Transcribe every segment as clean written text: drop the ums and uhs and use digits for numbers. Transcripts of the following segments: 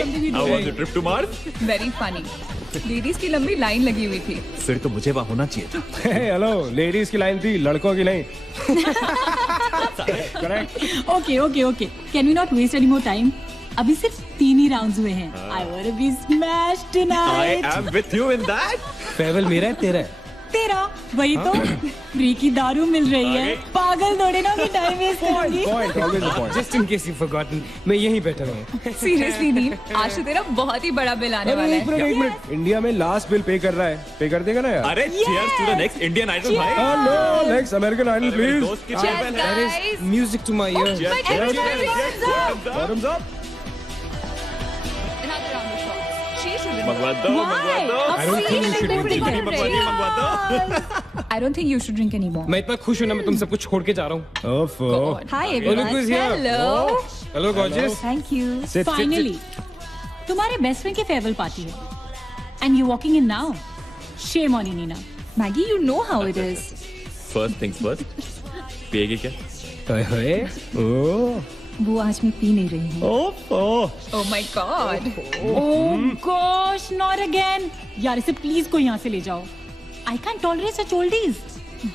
How was your trip to Mars? Very funny. Ladies की लंबी line लगी हुई थी। फिर तो मुझे वहाँ होना चाहिए था। हेलो, लेडीज की लाइन थी, लड़कों की नहीं। Correct. Okay can we not waste any more time? अभी सिर्फ 3 ही राउंड्स हुए हैं। I want to be smashed I tonight. am with you in that. फेवल मेरा है, तेरा है। तेरा वही तो फ्री की दारू मिल रही है। पागल थोड़े ना कि टाइम वेस्ट करूंगी। Point, always a point. Just in case you've forgotten, मैं यहीं बैठा हूँ। सीरियसली नील, आज तो तेरा बहुत ही बड़ा बिल आने वाला एक है। मिनट। इंडिया में लास्ट बिल पे कर रहा है, पे कर देगा ना यार? अरे cheers to the next Indian Idol भाई. हेलो, next American Idol मेरे please. दोस्त की Cheers, farewell है. guys. Music to my ears. Cheers, cheers, Bottoms up. Another round of shots. She shouldn't. मंगवा दो, मंगवा दो. I don't think you should drink मंगवा anymore. दो, मंगवा दो. I don't think you should drink anymore. मैं इतना खुश हूँ ना, मैं तुम सब कुछ छोड़ के जा रहा हूँ। ओफो। Hi Look everyone. who's here. Hello. Hello gorgeous. Thank you. Sit, finally तुम्हारे बेस्ट फ्रेंड की फेयरवेल पार्टी है and you walking in now. Shame on you Nina. Maggie, you know how it is. First things first. पिएगी क्या? ओए ओह वो आज मैं P नहीं रही हूँ। ओह Oh my God. Oh gosh, not again. यार इसे प्लीज कोई यहाँ से ले जाओ। I can't tolerate such oldies.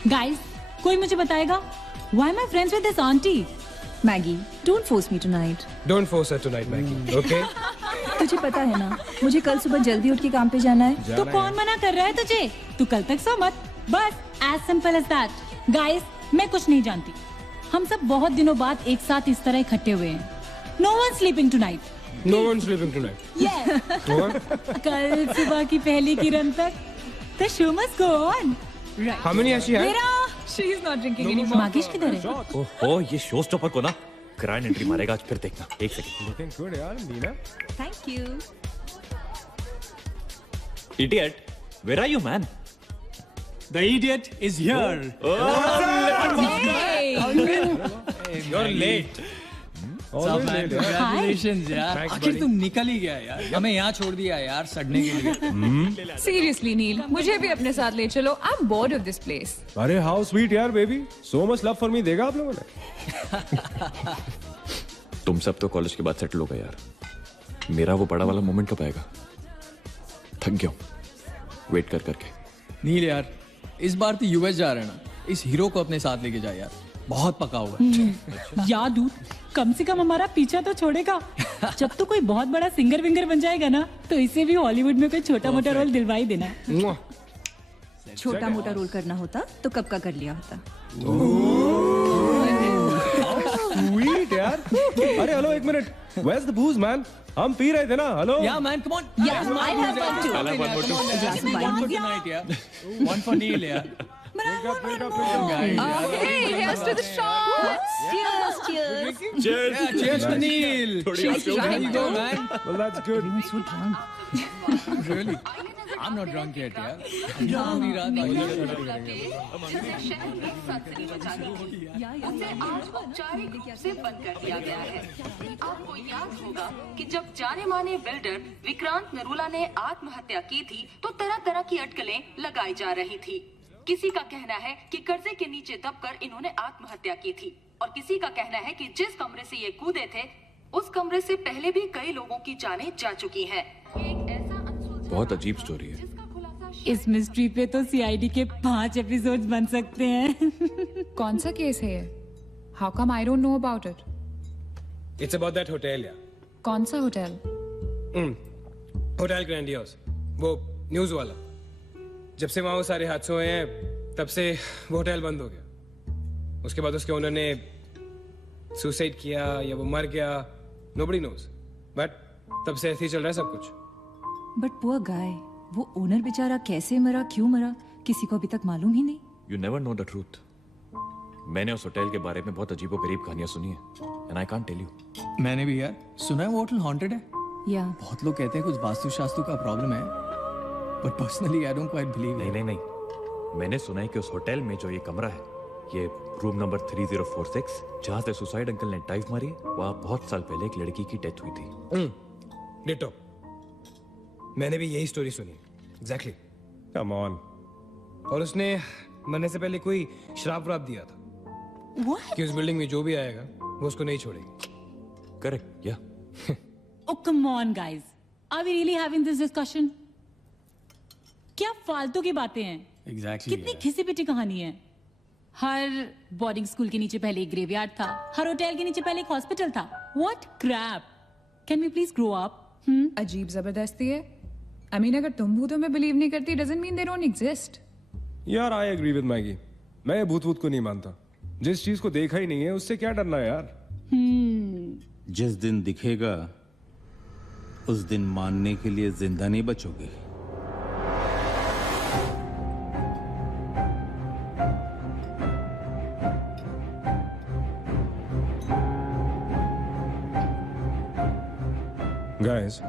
Guys, कोई मुझे बताएगा why am I friends with this aunty? Maggie, don't force me tonight. Don't force her tonight Maggi, okay? तुझे पता है ना, मुझे कल सुबह जल्दी उठ के काम पे जाना है। तो कौन मना कर रहा है तुझे? तू कल तक सो मत। बस as simple as that. Guys, मैं कुछ नहीं जानती। हम सब बहुत दिनों बाद एक साथ इस तरह इकट्ठे हुए हैं। No one sleeping tonight. No one sleeping tonight. कल सुबह की पहली किरण तक the show must go on. How many has she had? मेरा She is not drinking anymore. मागिश किधर है? ओहो, ये शो स्टॉपर को ना ग्रैंड एंट्री मारेगा आज, फिर देखना. एक सेकंड. लुकिंग गुड यार, Neena. Thank you. Idiot, where are you, man? The idiot is here. Hey. You're late. Always late. Congratulations यार. Thanks, आखिर buddy. तू निकल ही गया यार. हमें यहाँ छोड़ दिया यार सड़ने के लिए. Seriously, Neil, मुझे भी अपने साथ ले चलो. I'm bored of this place. अरे हाउ स्वीट यार baby, so much love for me देगा आप लोगों ने? तुम सब तो कॉलेज के बाद सेटल हो गए यार. मेरा वो बड़ा वाला मोमेंट कब आएगा? थक गया हूँ वेट कर करके. नील यार, इस बार तो यूएस जा रहे हैं ना. इस हीरो को अपने साथ लेके जा यार. बहुत पका हुआ है. याद दूर, कम से कम हमारा पीछा तो छोड़ेगा। जब तो कोई बहुत बड़ा सिंगर विंगर बन जाएगा ना, तो इसे भी हॉलीवुड में कोई छोटा मोटा रोल दिलवा ही देना। मुआ। छोटा मोटा रोल करना होता तो कब का कर लिया होता। स्वीट यार. अरे हेलो, एक minute. Where's the booze man? हम पी रहे थे ना. Hello. Yeah man, come on. Yeah, I'll have one too. I'll have one more too. Glass of wine. One for tonight यार. One for Neil यार. Hey, here's to the shots. Cheers, cheers. Cheers. Yeah, cheers to Neil. थोड़ी आगे हो There गई. you go man. Well, that's good. Really? I'm not drunk yet यार. पूरी रात उसे आज औपचारिक रूप से बंद कर दिया गया है. आपको याद होगा कि जब जाने माने बिल्डर विक्रांत नरूला ने आत्महत्या की थी, तो तरह तरह की अटकलें लगाई जा रही थी. किसी का कहना है कि कर्जे के नीचे दबकर इन्होंने आत्महत्या की थी, और किसी का कहना है कि जिस कमरे से ये कूदे थे, उस कमरे से पहले भी कई लोगों की जानें जा चुकी हैं. एक ऐसा अनसुलझा बहुत अजीब स्टोरी है. जिसका खुलासा इस मिस्ट्री पे तो सीआईडी के 5 एपिसोड्स बन सकते हैं। कौन सा केस है ये? How come I don't know about it? It's about that hotel यार. कौन सा होटल? होटल ग्रैंडियोस, वो न्यूज वाला. जब से वहाँ वो सारे हादसे हुए हैं, तब से वो होटल बंद हो गया. उसके बाद उसके ओनर ने सुसाइड किया या वो मर गया, nobody knows. बट तब से ऐसे ही चल रहा है सब कुछ. बट पुअर गाय, वो ओनर बेचारा कैसे मरा, क्यों मरा, किसी को अभी तक मालूम ही नहीं. You never know the truth. मैंने उस होटल के बारे में बहुत अजीबोगरीब कहानियां सुनी है, and I can't tell you. मैंने भी यार सुना है वो होटल हॉन्टेड है. या बहुत लोग कहते हैं कुछ वास्तु शास्त्र का प्रॉब्लम है. But personally I don't quite believe. नहीं. मैंने सुना है कि उस होटल में जो ये कमरा है, ये रूम नंबर 3046, जहाँ से सुसाइड अंकल ने डाइव मारी, वहाँ बहुत साल पहले एक लड़की की डेथ हुई थी. डिटो. मैंने भी यही स्टोरी सुनी. एग्जैक्टली. Come on. और उसने मरने से पहले कोई श्राप व्राप दिया था कि उस बिल्डिंग में जो भी आएगा वो उसको नहीं छोड़ेगी. करेक्ट. या Oh, come on, guys. Are we really having this discussion? क्या फालतू की बातें हैं? एग्जैक्टली कितनी घिसी पिटी कहानी है. हर बोर्डिंग स्कूल के नीचे पहले एक ग्रेवयार्ड था, हर होटल के नीचे पहले एक हॉस्पिटल था. What crap? Can we please grow up? अजीब जबरदस्ती है. I mean, अगर तुम भूतों में बिलीव नहीं करती doesn't mean they don't exist. यार आई एग्री विद मैगी. मैं भूत को नहीं मानता. जिस चीज को देखा ही नहीं है उससे क्या डरना है यार. जिस दिन दिखेगा उस दिन मानने के लिए जिंदा नहीं बचोगे. Guys,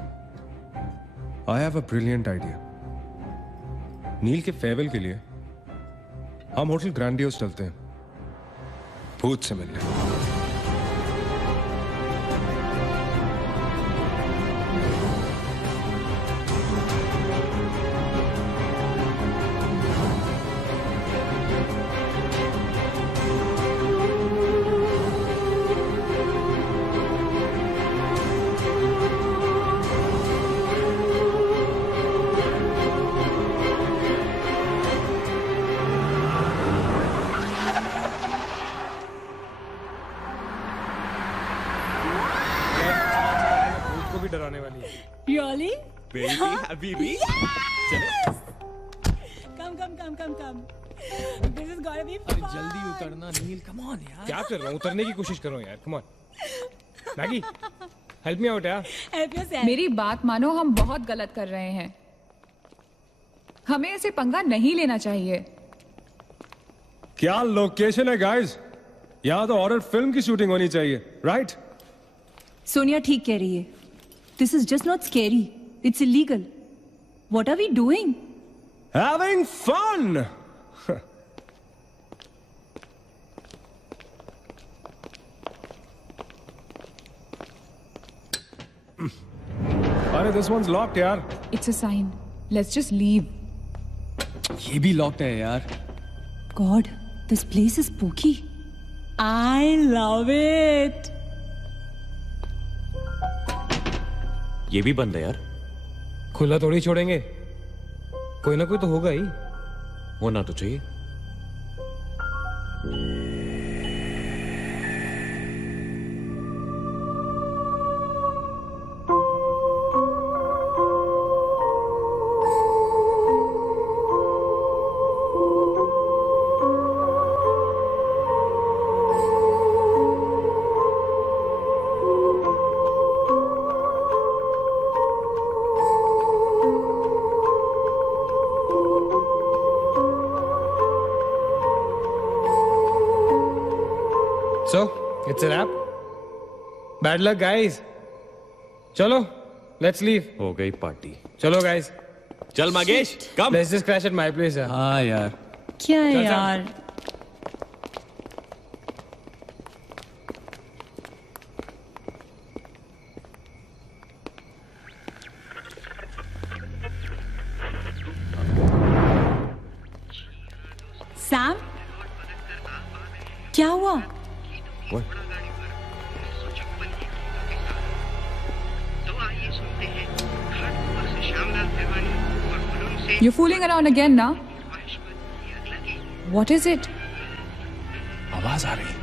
I have a brilliant idea. नील के फेयरवेल के लिए हम होटल ग्रैंडियोस चलते हैं भूत से मिलने. डराने वाली है. Really? Baby, Habibi. Yes! Come. This is gonna be अरे fun. जल्दी उतरना नील. कम ऑन यार. क्या कर रहा हूँ? उतरने की कोशिश कर रहा हूँ यार. Come on Maggi, help me out यार. Help yourself. मेरी बात मानो, हम बहुत गलत कर रहे हैं. हमें ऐसे पंगा नहीं लेना चाहिए. क्या लोकेशन है गाइस. यहाँ तो हॉरर फिल्म की शूटिंग होनी चाहिए. राइट? सोनिया ठीक कह रही है. This is just not scary. It's illegal. What are we doing? Having fun. अरे this one's locked यार. It's a sign. Let's just leave. ये भी लॉक्ड है यार. God, this place is spooky. I love it. ये भी बंद है यार. खुला थोड़ी छोड़ेंगे. कोई ना कोई तो होगा ही. होना तो चाहिए. So, it's a wrap. Bad luck, guys. चलो, let's leave. हो गई पार्टी. चलो, guys. चल मागेश, कम. Let's just crash at my place. यार. हाँ यार. क्या है चल, चल. यार? सैम, क्या हुआ? What? You're fooling around again now. What is it? आवाज आ रही.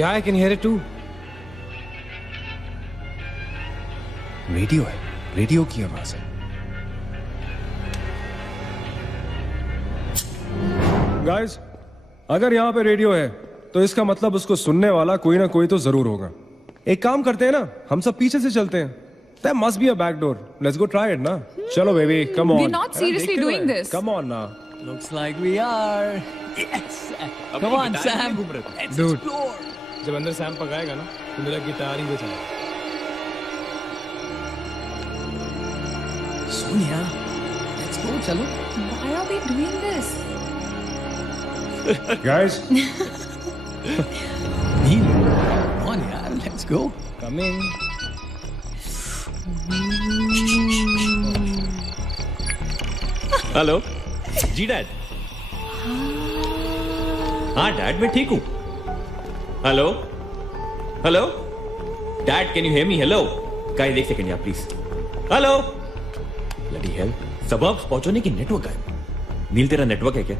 Yeah, I can hear it too. Radio है. रेडियो की आवाज है. Guys, अगर यहाँ पे रेडियो है तो इसका मतलब उसको सुनने वाला कोई ना कोई तो जरूर होगा. एक काम करते हैं ना, हम सब पीछे से चलते हैं. There must be a back door. Let's go try it ना. चलो baby, come on. We're not seriously doing this. Come on ना. Looks like we are. Yes. Come on, Sam. Let's Dude. explore. जब अंदर Sam पकाएगा ना तो मेरा guitar ही बजाएगा. Sonia, let's go. चलो. Why are we doing this? Guys, Neel, come on यार, let's go. come in. Hello जी डैड. हाँ डैड मैं ठीक हूँ. Hello hello dad can you hear me. Hello guys एक सेकंड यार प्लीज। हेलो ब्लडी हेल, सबब्स पहुंचने की नेटवर्क है। नील तेरा नेटवर्क है क्या?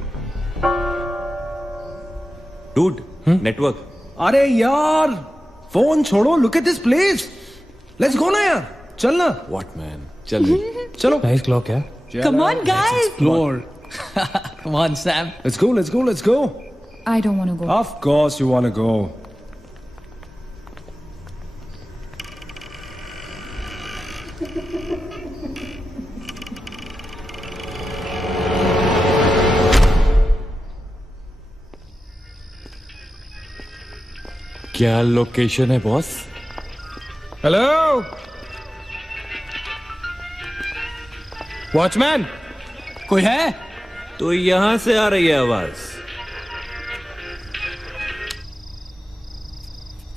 Dude network. अरे यार फोन छोड़ो, look at this place, let's go ना यार, चल ना। व्हाट मैन, चल चलो। नाइस क्लॉक है। Come on, guys. Explore. Come on, Sam. Let's go, let's go, let's go. I don't want to go. Of course you want to go. क्या location है boss? Hello watchman. कोई है? तो यहां से आ रही है आवाज।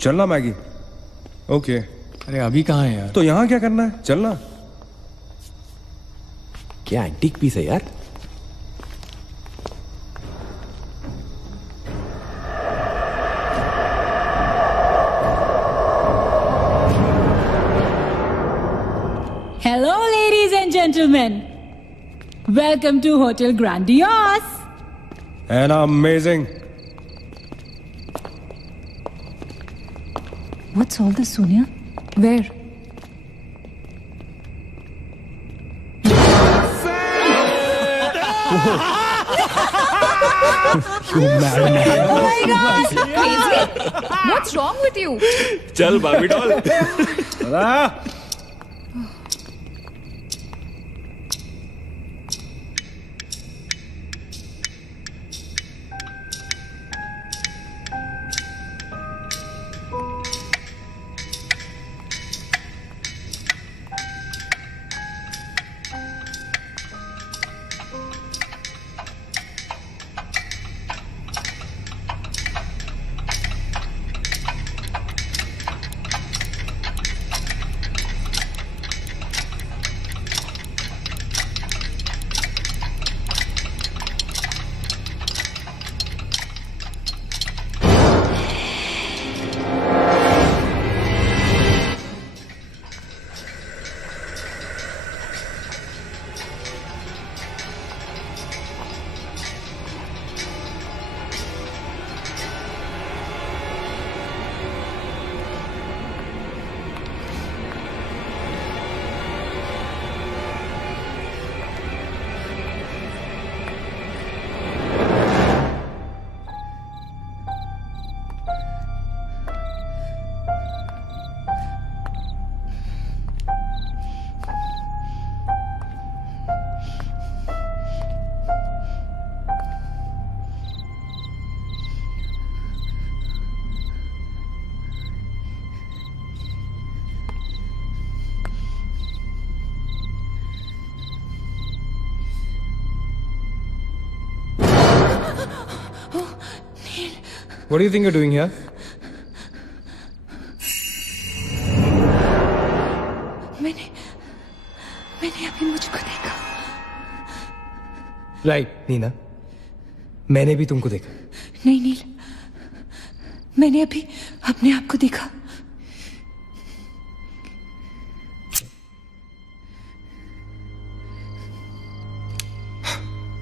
चलना मैगी। ओके अरे अभी कहाँ है यार? तो यहाँ क्या करना है, चलना। क्या एंटीक पीस है यार? Hello, ladies and gentlemen. Welcome to Hotel Grandiose. And amazing. What's all this, Sonia? Where? Oh my God! Crazy? What's wrong with you? चल बाबी doll. What do you think you're doing here? मैंने अभी मुझको देखा। Right Neena, मैंने भी तुमको देखा। नहीं नील, मैंने अभी अपने आप को देखा।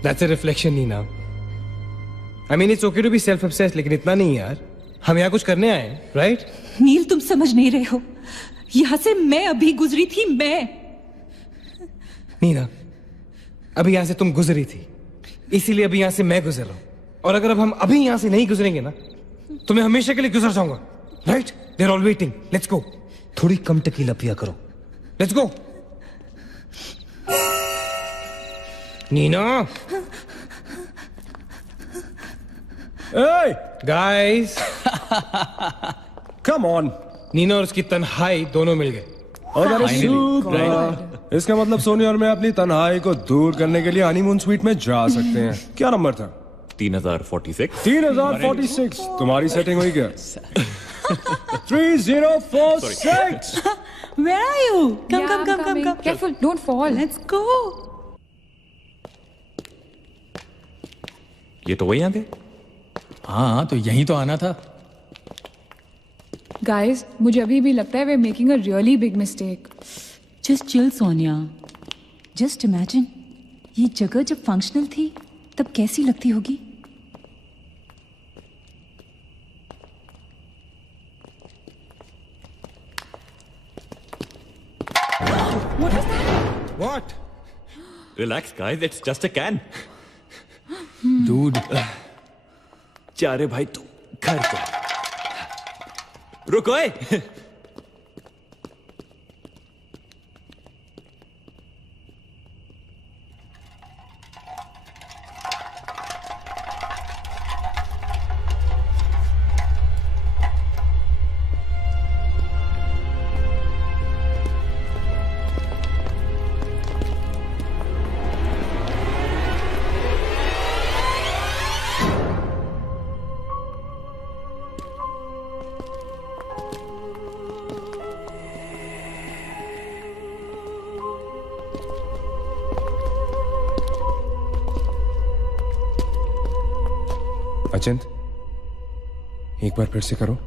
That's a reflection, Nina. I mean, it's okay to be self-obsessed, लेकिन इतना नहीं यार। हम यहाँ कुछ करने आए हैं, right? नील तुम समझ नहीं रहे हो, यहाँ से मैं अभी गुजरी थी। नीना, अभी यहाँ से तुम गुजरी थी, इसीलिए अभी यहाँ से मैं गुजर रहा हूँ। और अगर अब हम अभी यहाँ से नहीं गुजरेंगे ना, तो मैं हमेशा के लिए गुजर जाऊंगा। Right? They're all waiting. Let's go. थोड़ी कम टकीला पिया करो। Let's go. Neena. Hey guys, come on. Neena और उसकी तन्हाई दोनों मिल गए। इसका मतलब सोनी और मैं अपनी तन्हाई को दूर करने के लिए हनीमून स्वीट में जा सकते हैं। क्या नंबर था? 3046। 3046। तुम्हारी सेटिंग हुई क्या? 3046। Where are you? Come, come, come, come, come. Careful, don't fall. Let's go. ये तो वही आ गए। हाँ तो यहीं तो आना था। गाइस, मुझे अभी भी लगता है way making a really big mistake. Just chill Sonia. Just imagine, ये जगह जब फंक्शनल थी तब कैसी लगती होगी. What? Relax, guys. It's just a can. Dude. जा रे भाई तू घर जा. रुको ए. अचिंत, एक बार फिर से करो.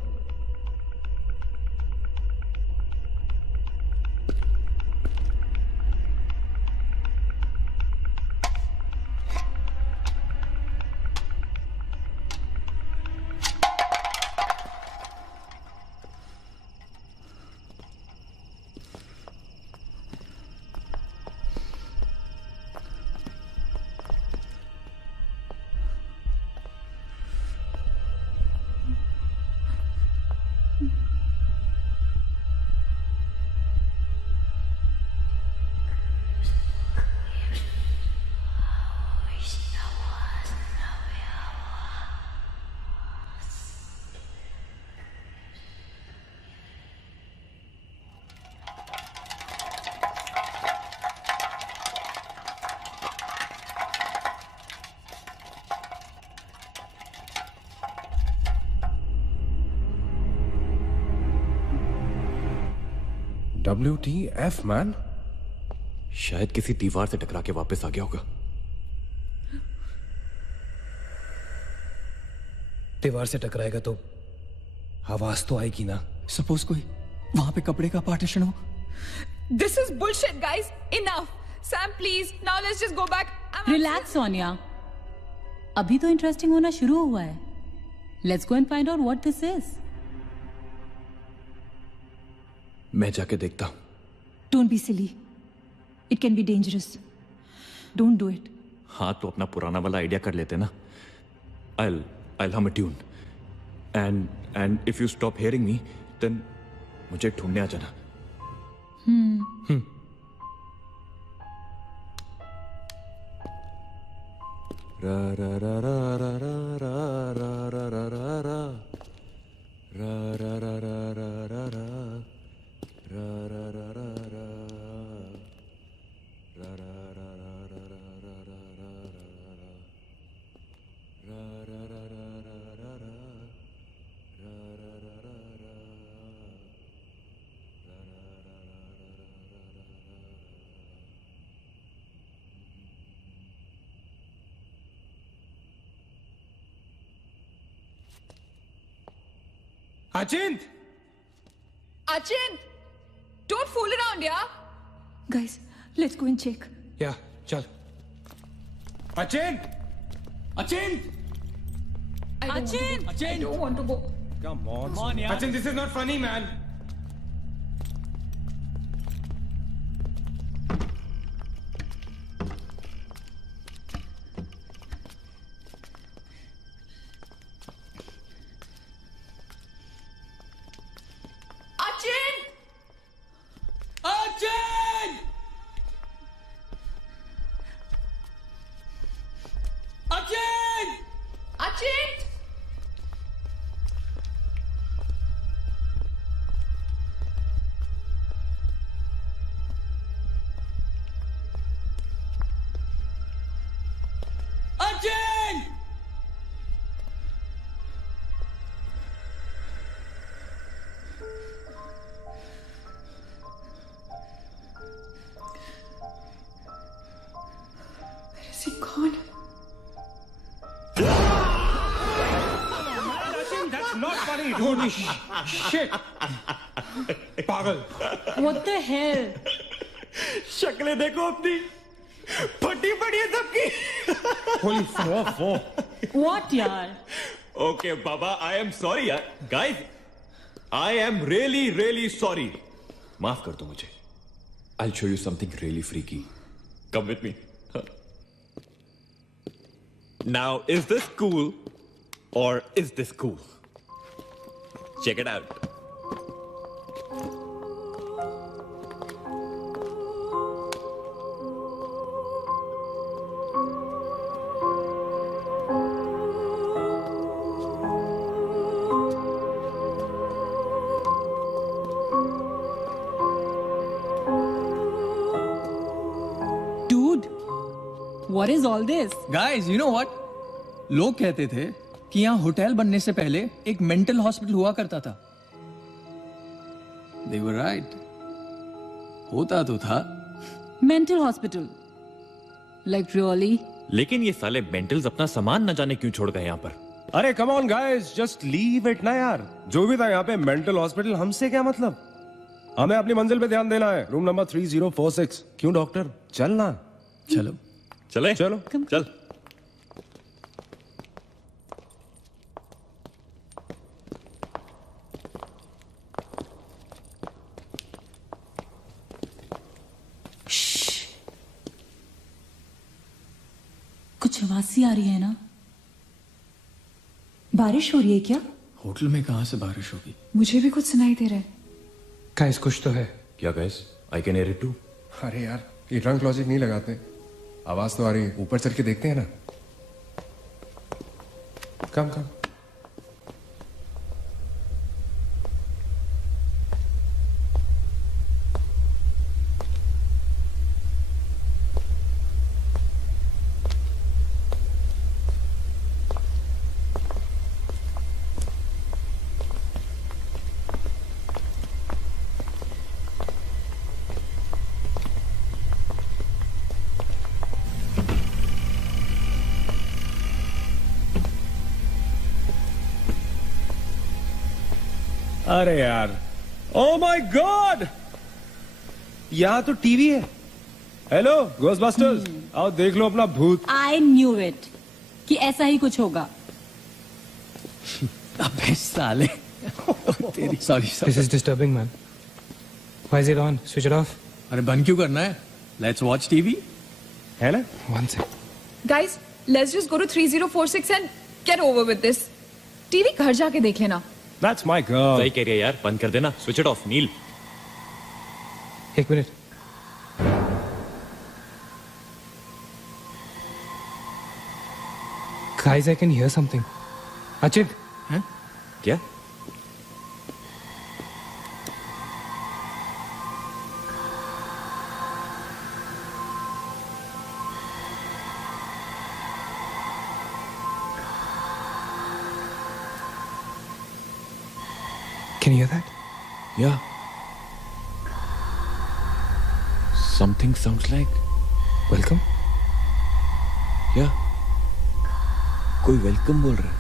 WTF man? शायद किसी दीवार से टकरा के वापस आ गया होगा. दीवार से टकराएगा तो आवाज तो आएगी ना. सपोज कोई वहां पे कपड़े का पार्टीशन हो. This is bullshit, guys. Enough. Sam, please. Now let's just go back. Relax Sonia. अभी तो इंटरेस्टिंग होना शुरू हुआ है. Let's go and find out what this is. मैं जाके देखता हूं. Don't be silly. It can be dangerous. Don't do it. हाँ तो अपना पुराना वाला आइडिया कर लेते ना. I'll hum a tune. And if you stop hearing me, then मुझे ढूंढने आ जाना. रा रा रा रा रा रा रा रा रा रा रा रा रा रा रा रा रा रा ra ra ra ra ra ra ra ra ra ra ra ra ra ra ra ra ra Achint! Achint! Don't fool around, yeah? Guys, let's go and check. Yeah, chal. Achint! Achint! Achint! Achint! I don't want to go. Come on. Come on, yaar. Achint, this is not funny, man. Is he gone? not funny, holy shit. पागल. What the hell? शक्लें देखो अपनी, फटी पड़ी है सबकी. Holy fuck. What यार? Okay, Baba, I am sorry, यार. Guys, I am really, really sorry. माफ कर दो मुझे. I'll show you something really freaky. Come with me. Now, is this cool or is this cool? Check it out. What is all this? Guys, you know what? लोग कहते थे कि यहाँ hotel बनने से पहले एक मेंटल हॉस्पिटल हुआ करता था. They were right. होता तो था. Mental hospital. Like really? लेकिन ये साले मेंटल्स अपना सामान न जाने क्यों छोड़ गए यहाँ पर. अरे come on guys, just leave it ना यार. जो भी था यहाँ पे मेंटल हॉस्पिटल, हमसे क्या मतलब? हमें अपनी मंजिल पे ध्यान देना है. Room number 3046. क्यों डॉक्टर, चलना. चलो चले चलो चल. कुछ आवाज सी आ रही है ना? बारिश हो रही है क्या? होटल में कहां से बारिश होगी? मुझे भी कुछ सुनाई दे रहा है. Guys, कुछ तो है. क्या guys? I can hear it too. अरे यार, ये ड्रंक लॉजिक नहीं लगाते. आवाज तो आ रही है. ऊपर चढ़ के देखते हैं ना. कम कम. अरे यार, ओ माय गॉड, यहाँ तो टीवी है. हेलो घोस्टबस्टर्स, आओ देख लो अपना भूत. I knew it कि ऐसा ही कुछ होगा. अबे साले. तेरी sorry. This is disturbing, man. Why is it on? Switch it off. अरे बंद क्यों करना है? Let's watch TV. है ना? One sec. Guys, let's just go to 3046 and get over with this. TV घर जाके देख लेना. That's my girl. सही कह रही है यार, बंद कर देना. Switch it off, नील. एक minute. Guys, I can hear something. Achit. हैं? क्या? Can you hear that? Yeah. Something sounds like. Welcome? Yeah. कोई वेलकम बोल रहा है.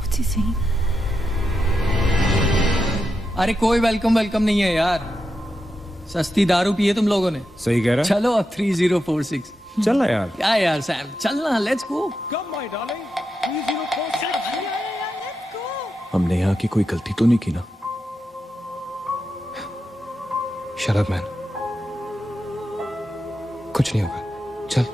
What's he saying? अरे कोई वेलकम नहीं है यार. सस्ती दारू पिए तुम लोगों ने. सही कह रहा है. चलो अब 3046. चलना यार. क्या यार सैम, चलना. Let's go. Come my darling. 3046. हमने यहाँ की कोई गलती तो नहीं की ना? Shut up, man. कुछ नहीं होगा. चल.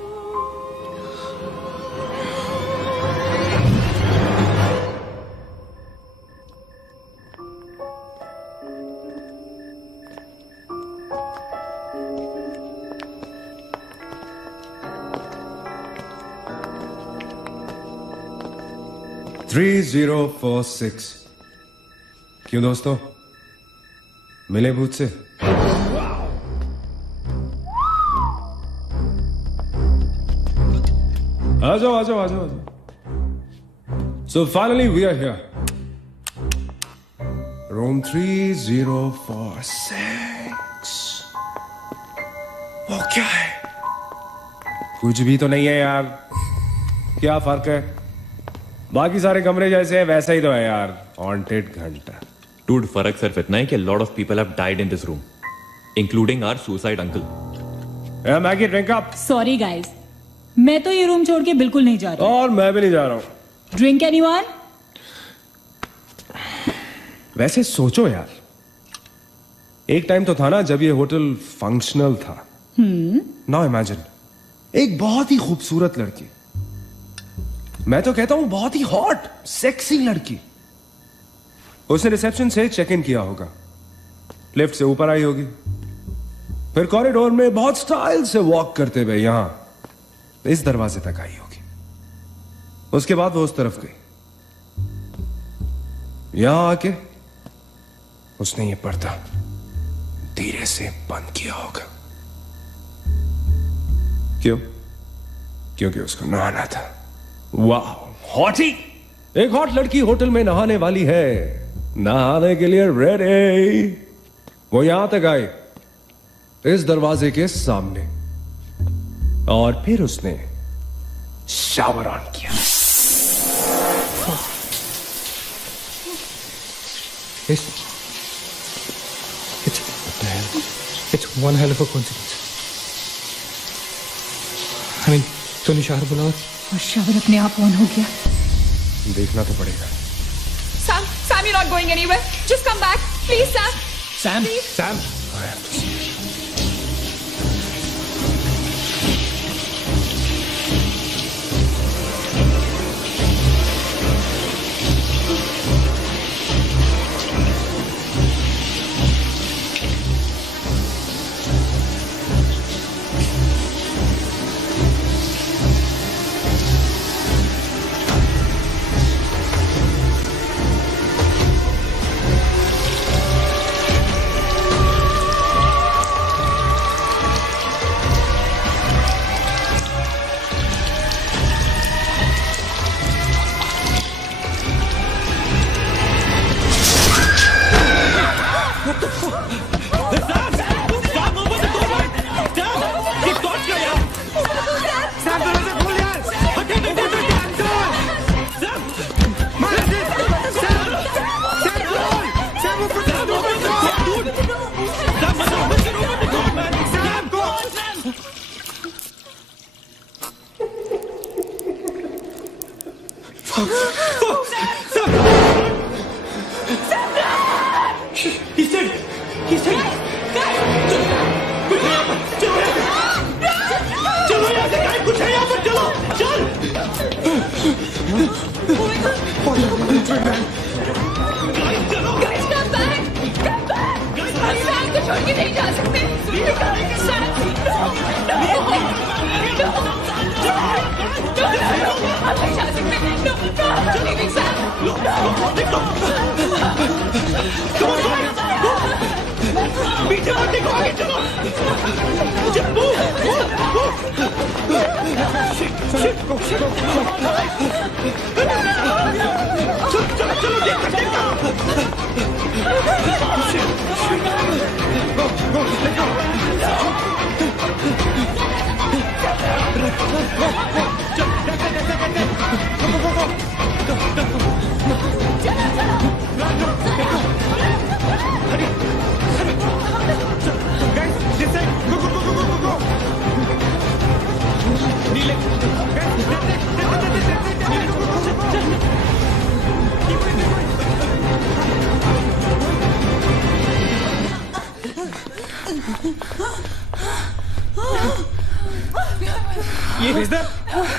$3046. क्यों दोस्तों, मिले भूत से? आ जाओ. So finally we are here. Room 3046. वो क्या है? कुछ भी तो नहीं है यार. क्या फर्क है? बाकी सारे कमरे जैसे हैं वैसा ही तो है यार, हॉन्टेड घंटा। Dude, फर्क सिर्फ इतना है कि a lot of people have died in this room, including our suicide uncle. Hey, Maggie, drink up. Sorry guys, मैं तो ये रूम छोड़ के बिल्कुल नहीं जा रहा। और मैं भी नहीं जा रहा हूँ। Drink anyone? वैसे सोचो यार, एक टाइम तो था ना जब ये होटल फंक्शनल था। नाउ इमेजिन, एक बहुत ही खूबसूरत लड़की, मैं तो कहता हूं बहुत ही हॉट सेक्सी लड़की, उसने रिसेप्शन से चेक इन किया होगा, लिफ्ट से ऊपर आई होगी, फिर कॉरिडोर में बहुत स्टाइल से वॉक करते हुए यहां इस दरवाजे तक आई होगी। उसके बाद वो उस तरफ गई, यहां आके उसने ये पर्दा धीरे से बंद किया होगा। क्यों? क्योंकि उसको नहाना था। वाह, हॉटी! एक हॉट लड़की होटल में नहाने वाली है, नहाने के लिए रेडी। वो यहां तक आई, इस दरवाजे के सामने, और फिर उसने शावर ऑन किया। It's one hell of a coincidence. I mean, तूने शावर बुलाया और शावर अपने आप ऑन हो गया। देखना तो पड़ेगा। Sam, you're not going anywhere. Just come back, please, Sam. Sam, Please. Sam. I have to see it.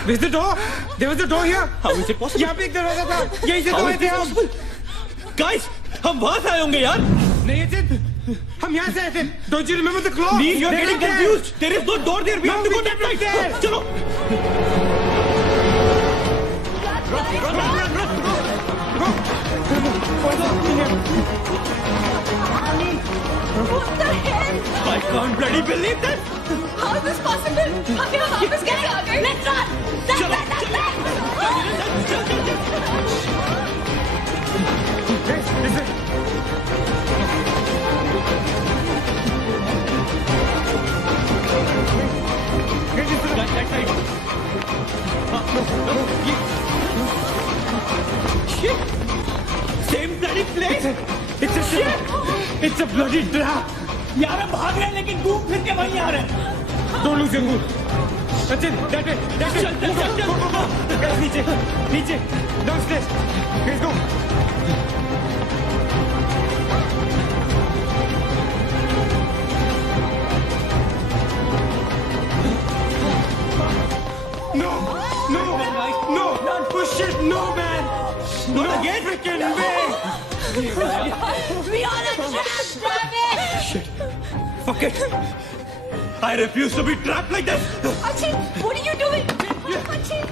Is the door? There was a door here. How is it possible? यहाँ पे एक दरवाजा था, यहीं से तो आए थे हम। Guys, हम वहां से आए होंगे यार। नहीं अजित, हम यहाँ से आए थे। Don't you remember the claw? Please, you're getting confused. There is no door there. We have to go that side. चलो। What the hell? I can't bloody believe that. How is this possible? हम यहाँ वापस कैसे आ गए? Let's run! place? It's a bloody trap. यार हम भाग रहे हैं लेकिन घूम फिर के वहीं आ रहे हैं। Don't lose your cool. Sachin, that way. Go. Guys, नीचे. Downstairs. Guys, go. No. Push it. No, man. Not again. Freaking way. We are a trap, damn it! Shit. Fuck it. I refuse to be trapped like this. Achin, what are you doing? Achin!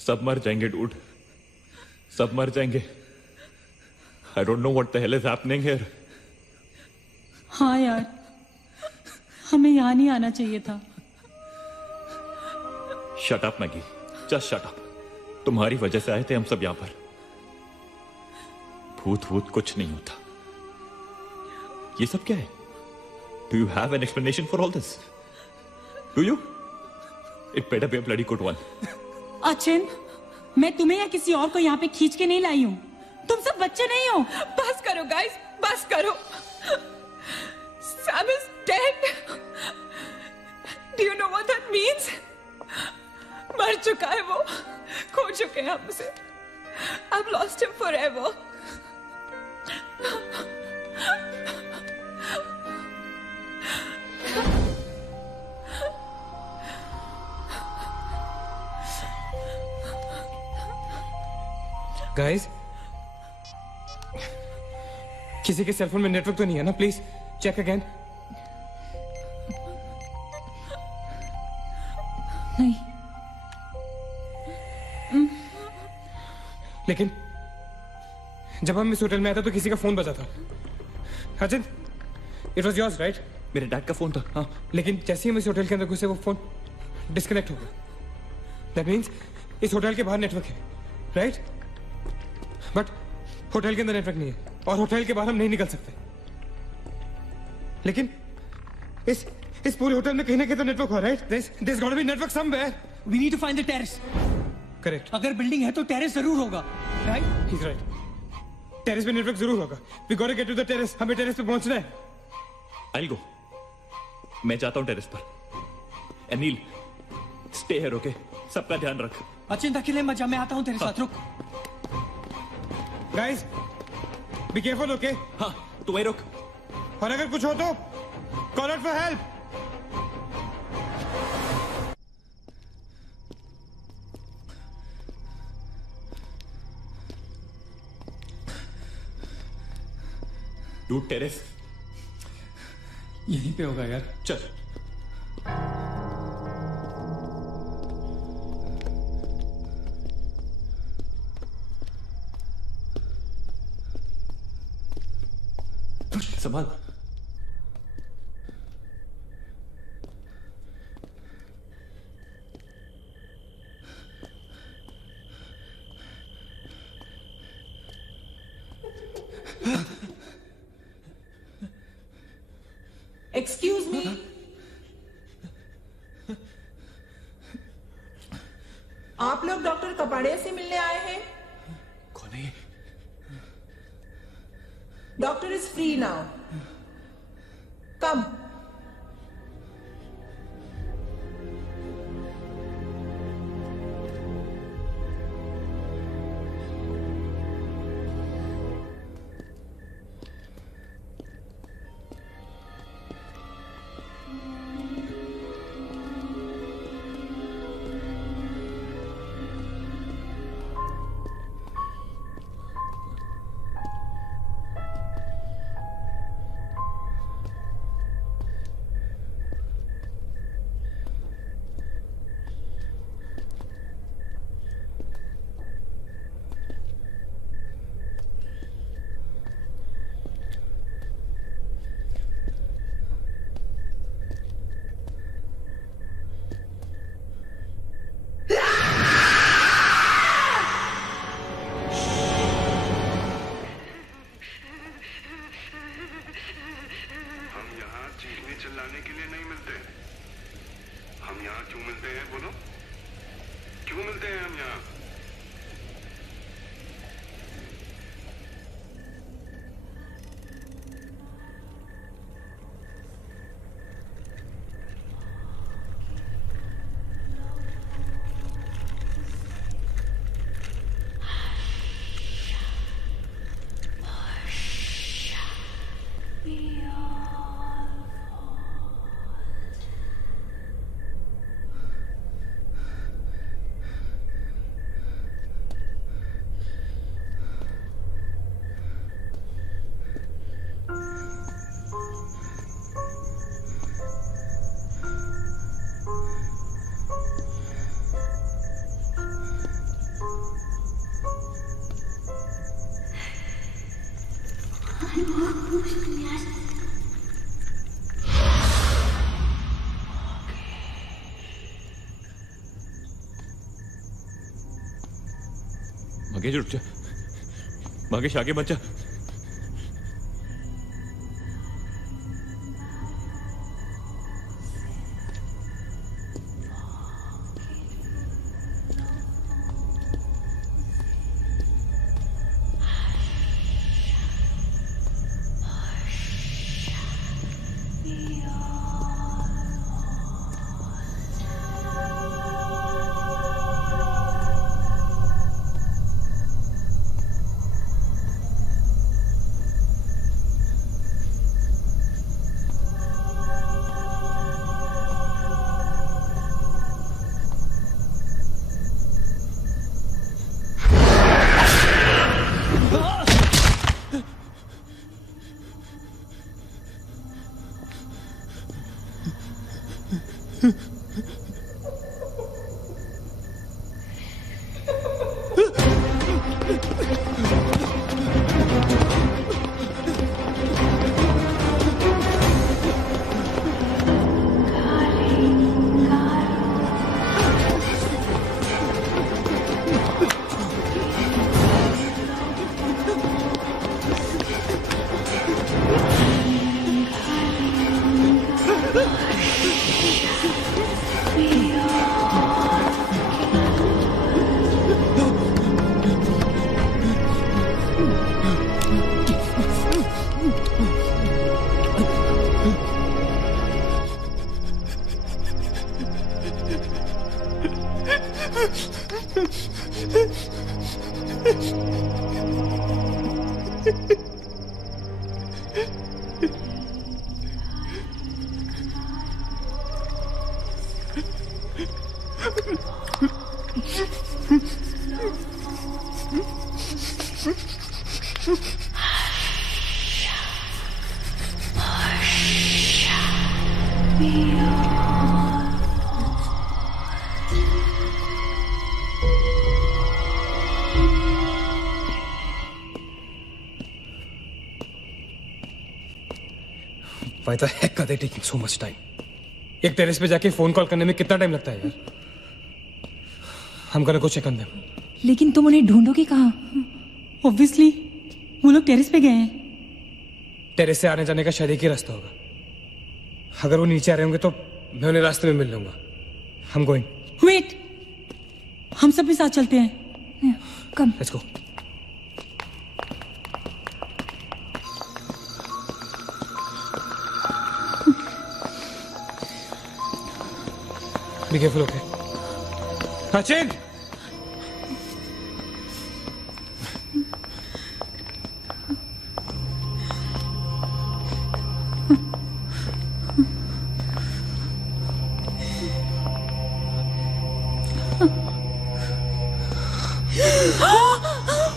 सब मर जाएंगे dude, सब मर जाएंगे। I don't know what the hell is happening here. हाँ यार, हमें यहाँ नहीं आना चाहिए था। Shut up Maggi, just shut up. तुम्हारी वजह से आए थे हम सब यहाँ पर। भूत कुछ नहीं होता। ये सब क्या है? Do you have an explanation for all this? Do you? It better be a bloody good one. Achin, मैं तुम्हें या किसी और को यहाँ पे खींच के नहीं लाई हूँ। तुम सब बच्चे नहीं हो। बस करो गाइस, बस करो। Sam is dead. Do you know what that means? मर चुका है वो, खो चुके हैं हमसे। I've lost him forever. Guys, किसी के सेलफोन में नेटवर्क तो नहीं है ना? Please check again. नहीं। लेकिन जब हम इस होटल में आए थे तो किसी का फोन बजा था। Ajit, it was yours right? मेरे डैड का फोन था। हाँ, लेकिन जैसे ही हम इस होटल के अंदर घुसे वो फोन डिस्कनेक्ट हो गया। दैट मीन्स इस होटल के बाहर नेटवर्क है, राइट? बट होटल के अंदर नेटवर्क नहीं है और होटल के बाहर हम नहीं निकल सकते। लेकिन इस पूरे होटल में कहीं ना कहीं तो नेटवर्क हो, right? There's got to be network somewhere. We need to find the terrace. Correct. अगर बिल्डिंग है तो टेरेस जरूर होगा, राइट? He's right. टेरेस पे नेटवर्क जरूर होगा। We gotta get to the terrace. हमें टेरेस पे पहुंचना है। I'll go. मैं जाता हूँ टेरेस पर। Anil, stay here, okay? सबका ध्यान रख। अचिंत अकेले मत जा, मैं आता हूँ तेरे साथ, रुक। Guys, be careful, okay? हाँ, तू वहीं रुक। और अगर कुछ हो तो call out for help. Dude terrace यहीं पे होगा यार। चल। संभाल। एक्सक्यूज मी, आप लोग डॉक्टर कपाड़िया से मिलने आए हैं? कौन है? डॉक्टर इज फ्री नाउ, कम। चिल्लाने के लिए नहीं मिलते। हम यहाँ क्यों मिलते हैं बोलो? क्यों मिलते हैं हम यहाँ? मगेश रुक जा, मगेश आगे मत जा। Why the heck are they taking so much time? एक टेरेस पे जाके फोन कॉल करने में कितना टाइम लगता है यार? हम gonna go check on them. लेकिन तुम उन्हें ढूंढोगे कहाँ? Obviously, वो लोग टेरेस पे गए हैं। टेरेस से आने जाने का शायद एक ही रास्ता होगा। अगर वो नीचे आ रहे होंगे तो मैं उन्हें रास्ते में मिल लूंगा। I'm going. Wait, हम सब भी साथ चलते हैं। Come. Let's go. Be careful, okay? Sachin!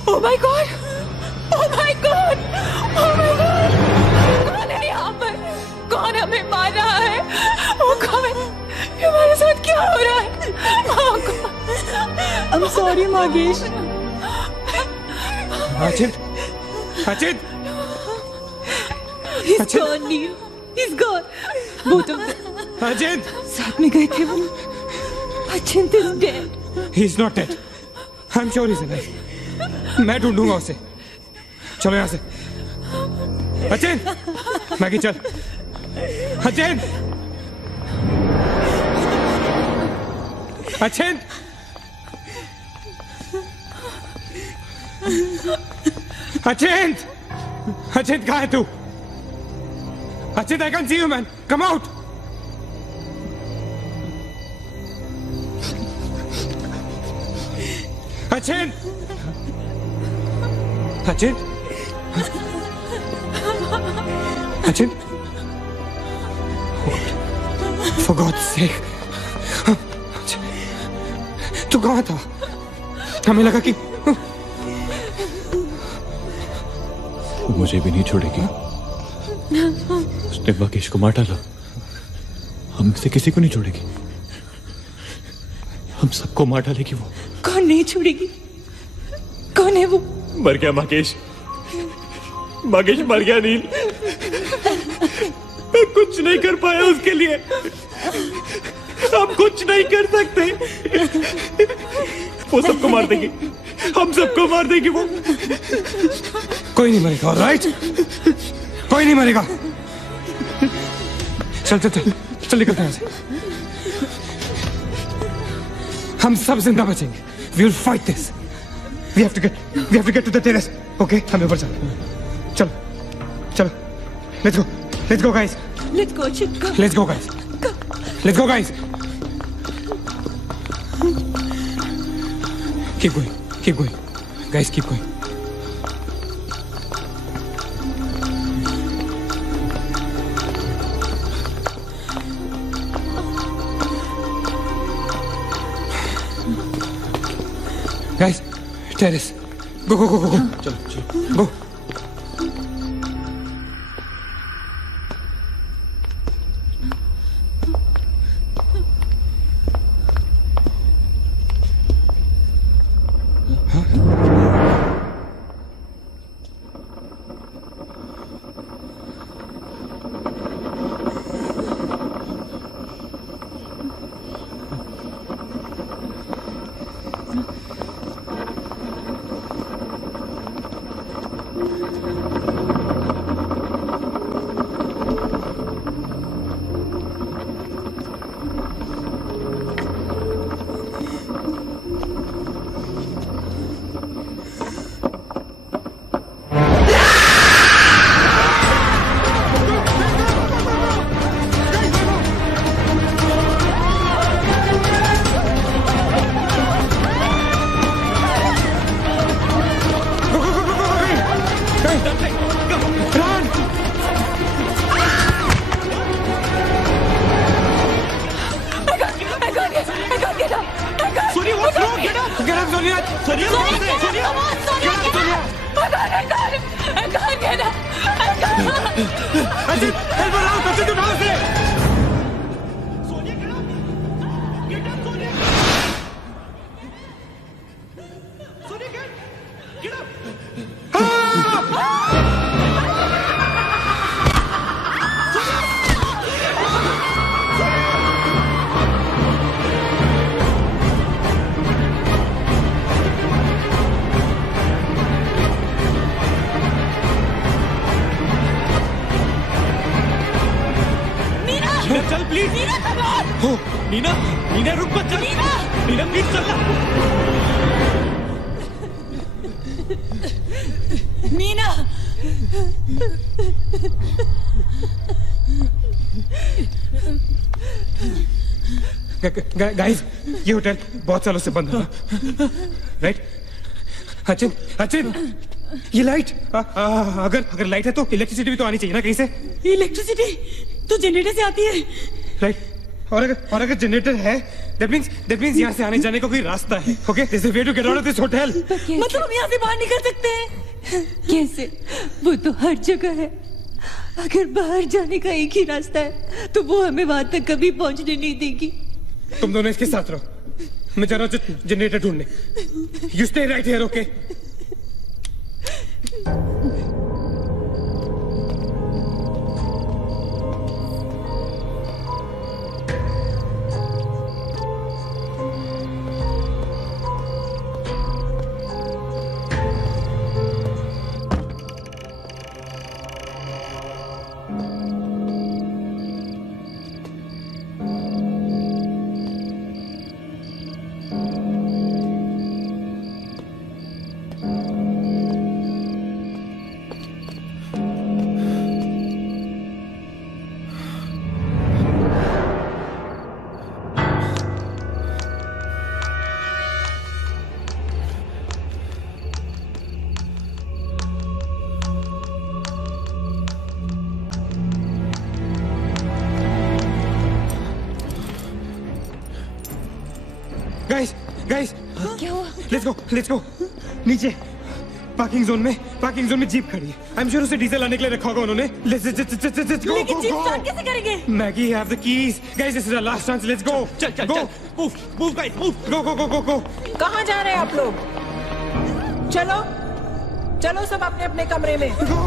Oh my God! Oh my God! Oh my God! कौन है यहाँ पर? कौन हमें मार रहा है? Oh God! हमारे साथ क्या हो रहा है? Oh God! I'm sorry, Magesh. Sachin! Sachin! He's gone, Neil. He's gone. Both of them. Sachin! साथ में गए थे वो. Achint is dead. He's not dead. I'm sure he's alive. मैं ढूंढूंगा उसे. चलो यहाँ से. अचिन! मैगी चल. अचिंत! अचिंत! अचिंत! अचिंत कहाँ है तू? अचिंत, I can't see you, man. Come out. अचिंत! अचिंत! अचिंत! For God's sake. तू कहाँ था? हमें लगा कि मुझे भी नहीं छोड़ेगी। उसने मकेश को मार डाला। हमसे किसी को नहीं छोड़ेगी। हम सबको मार डालेगी वो। कौन नहीं छोड़ेगी? कौन है वो? मर गया मकेश। मकेश मर गया नील। मैं कुछ नहीं कर पाया उसके लिए। हम कुछ नहीं कर सकते। वो सबको मार देगी। हम सबको मार देगी वो। कोई नहीं मरेगा, ऑलराइट? कोई नहीं मरेगा। चल चल चल चल निकलते हैं यहाँ से। हम सब जिंदा बचेंगे। We will fight this. We have to get to the terrace. Okay? हमें ऊपर चलो। चलो चलो। Let's go. Let's go, guys. Let's go, Chit, go. Let's go, guys. Let's go, guys. Keep going. Keep going. Guys, keep going. Guys, terrace. Go, go, go, go, go. चलो चलो Go. Guys, ये hotel बहुत सालों से बंद है, right? अचिंत, ये light, अगर लाइट है तो इलेक्ट्रिसिटी भी तो आनी चाहिए ना कहीं से। इलेक्ट्रिसिटी तो जनरेटर से आती है, राइट? और अगर जनरेटर है, that means यहाँ से आने जाने का कोई रास्ता है। Okay, there's a way to get out of this hotel. मतलब हम यहाँ से बाहर निकल सकते हैं? कैसे? वो तो हर जगह है। अगर बाहर जाने का एक ही रास्ता है तो वो हमें वहां तक कभी पहुंचने नहीं देगी। तुम दोनों इसके साथ रहो, मैं जा रहा हूँ जनरेटर ढूंढने। You stay right here, okay? Guys क्या हुआ? लेट्स गो नीचे पार्किंग जोन में जीप खड़ी है। आई एम श्योर उसे डीजल लाने के लिए रखा होगा उन्होंने। लेट्स गो लेकिन जीप स्टार्ट कैसे करेंगे? Maggie have the keys. Guys this is our last chance. Let's go. चल मूव गाइस मूव। गो। कहाँ जा रहे हैं आप लोग? चलो सब अपने अपने कमरे में। Go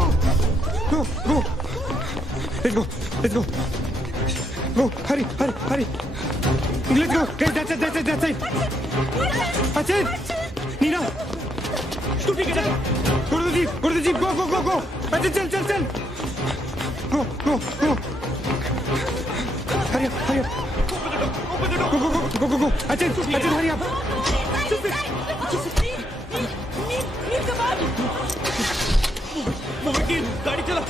let's go Hari let's go guys. That's it अच्छा नीना तू ठीक है? go to the jeep go अच्छा चल go hurry up go अच्छा hurry up गाड़ी चला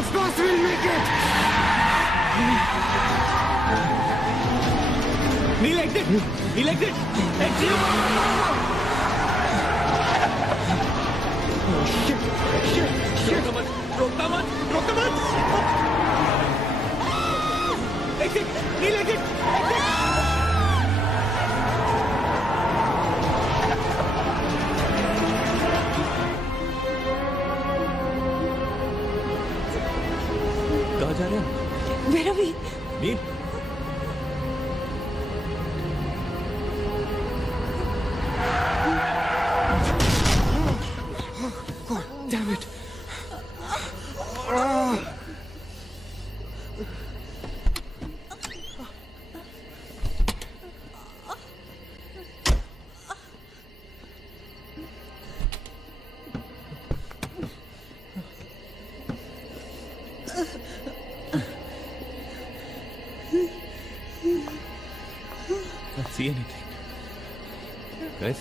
of course we'll make it. Neil exit. Exit. Oh shit. रोकता मत. Exit. Neil exit. कहाँ जा रहे हैं? Where are we? Nil Damn it. Can't see anything. Guys?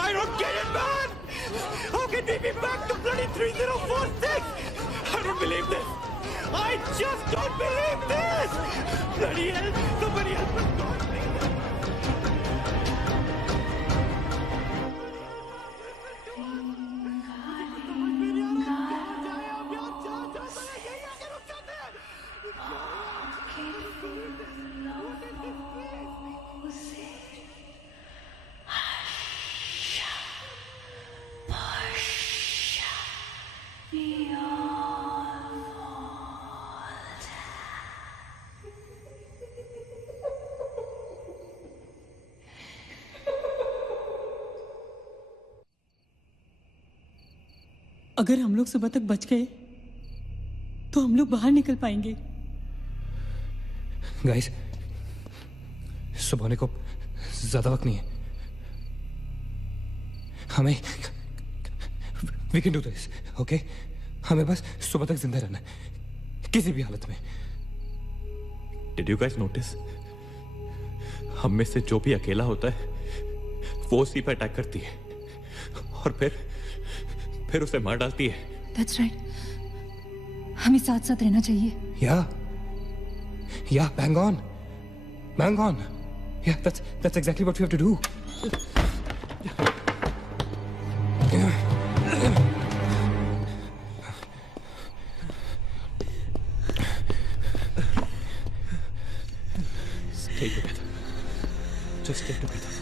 I don't get it, man! How can we be back to bloody 3046? I don't believe this! I just don't believe this! Bloody hell! Somebody help us, God! अगर हम लोग सुबह तक बच गए तो हम लोग बाहर निकल पाएंगे। गाइस सुबह होने को ज्यादा वक्त नहीं है। हमें we can do this, okay? हमें बस सुबह तक जिंदा रहना है किसी भी हालत में। Did you guys notice? हम में से जो भी अकेला होता है वो उसी पर अटैक करती है और फिर उसे मार डालती है। That's right. हमें साथ साथ रहना चाहिए। Yeah, bang on. Yeah, that's exactly what we have to do. Stay together. Just stay together.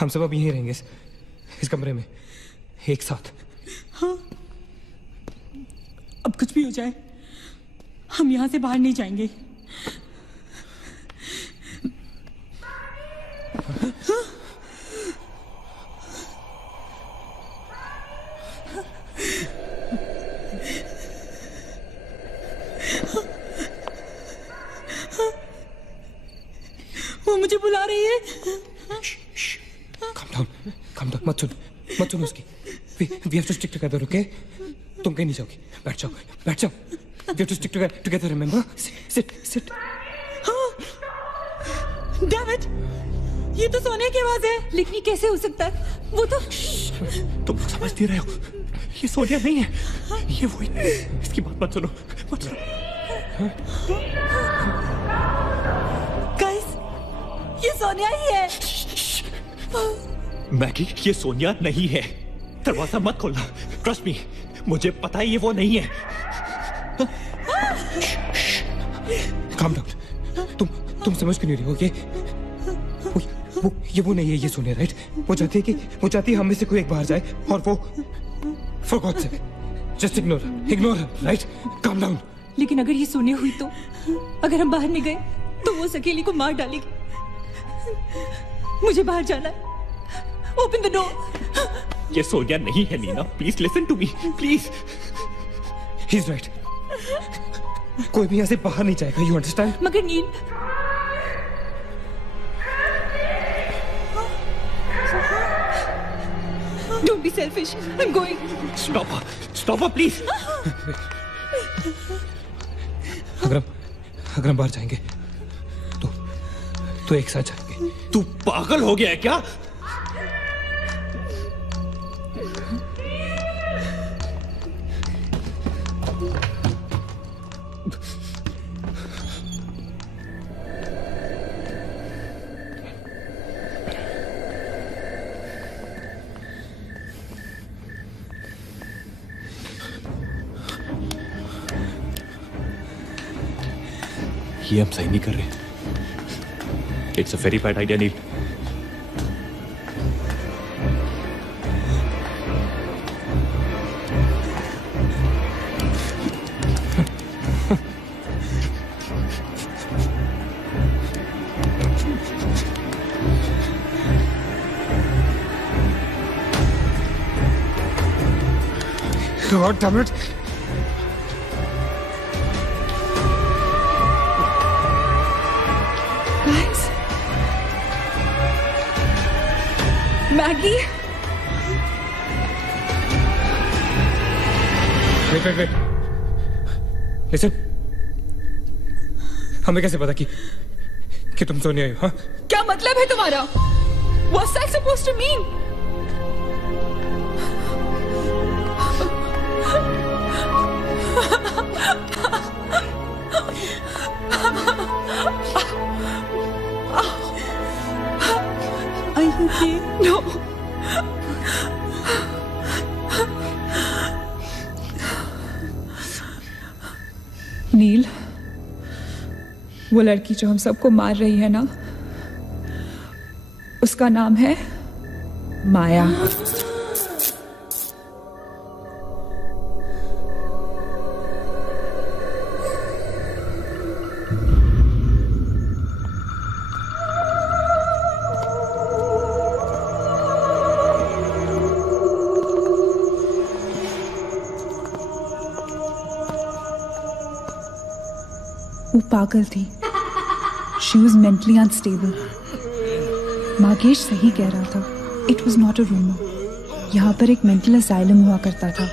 हम सब अब यहीं रहेंगे इस कमरे में एक साथ। हाँ, अब कुछ भी हो जाए हम यहाँ से बाहर नहीं जाएंगे। वो मुझे बुला रही है। Calm down. मत सुन उसकी. We have to stick together, okay? तुम कहीं नहीं जाओगी. बैठ जाओ. We have to stick together, remember? Sit. Damn it! ये तो सोनिया की आवाज है. लेकिन ये कैसे हो सकता है? वो तो तुम समझ नहीं रहे हो. ये सोनिया नहीं है. ये वही. इसकी बात मत सुनो. Guys, ये सोनिया ही है. मैगी, ये सोनिया नहीं है. दरवाजा मत खोलना. ट्रस्ट मी, मुझे पता है ये वो नहीं है. Calm down. तुम समझ क्यों नहीं रही हो? वो नहीं है ये सोनिया, राइट? वो चाहती है हम में से कोई एक बाहर जाए और वो for God's sake, just ignore her, right? Calm down. लेकिन अगर ये सोनिया हुई तो अगर हम बाहर नहीं गए तो वो अकेली को मार डालेगी. मुझे बाहर जाना है. Open the door. ये सोनिया नहीं है Neena. Please listen to me. Please. He's right. कोई भी यहाँ से बाहर नहीं जाएगा. You understand? मगर नील, don't be selfish. I'm going. Stop her, please. अगर हम बाहर जाएंगे तो एक साथ जाएंगे. तू पागल हो गया है क्या? ये हम सही नहीं कर रहे. It's a very bad idea Neel. God damn it. Maggie? Wait. Listen. हमें कैसे पता कि तुम सोनिया हो? हाँ? क्या मतलब है तुम्हारा? What's that supposed to mean? Are you okay? No. नील, वो लड़की जो हम सबको मार रही है ना, उसका नाम है माया. वो पागल थी. She was mentally unstable. मागेश सही कह रहा था. It was not a rumor. यहाँ पर एक मेंटल असाइलम हुआ करता था.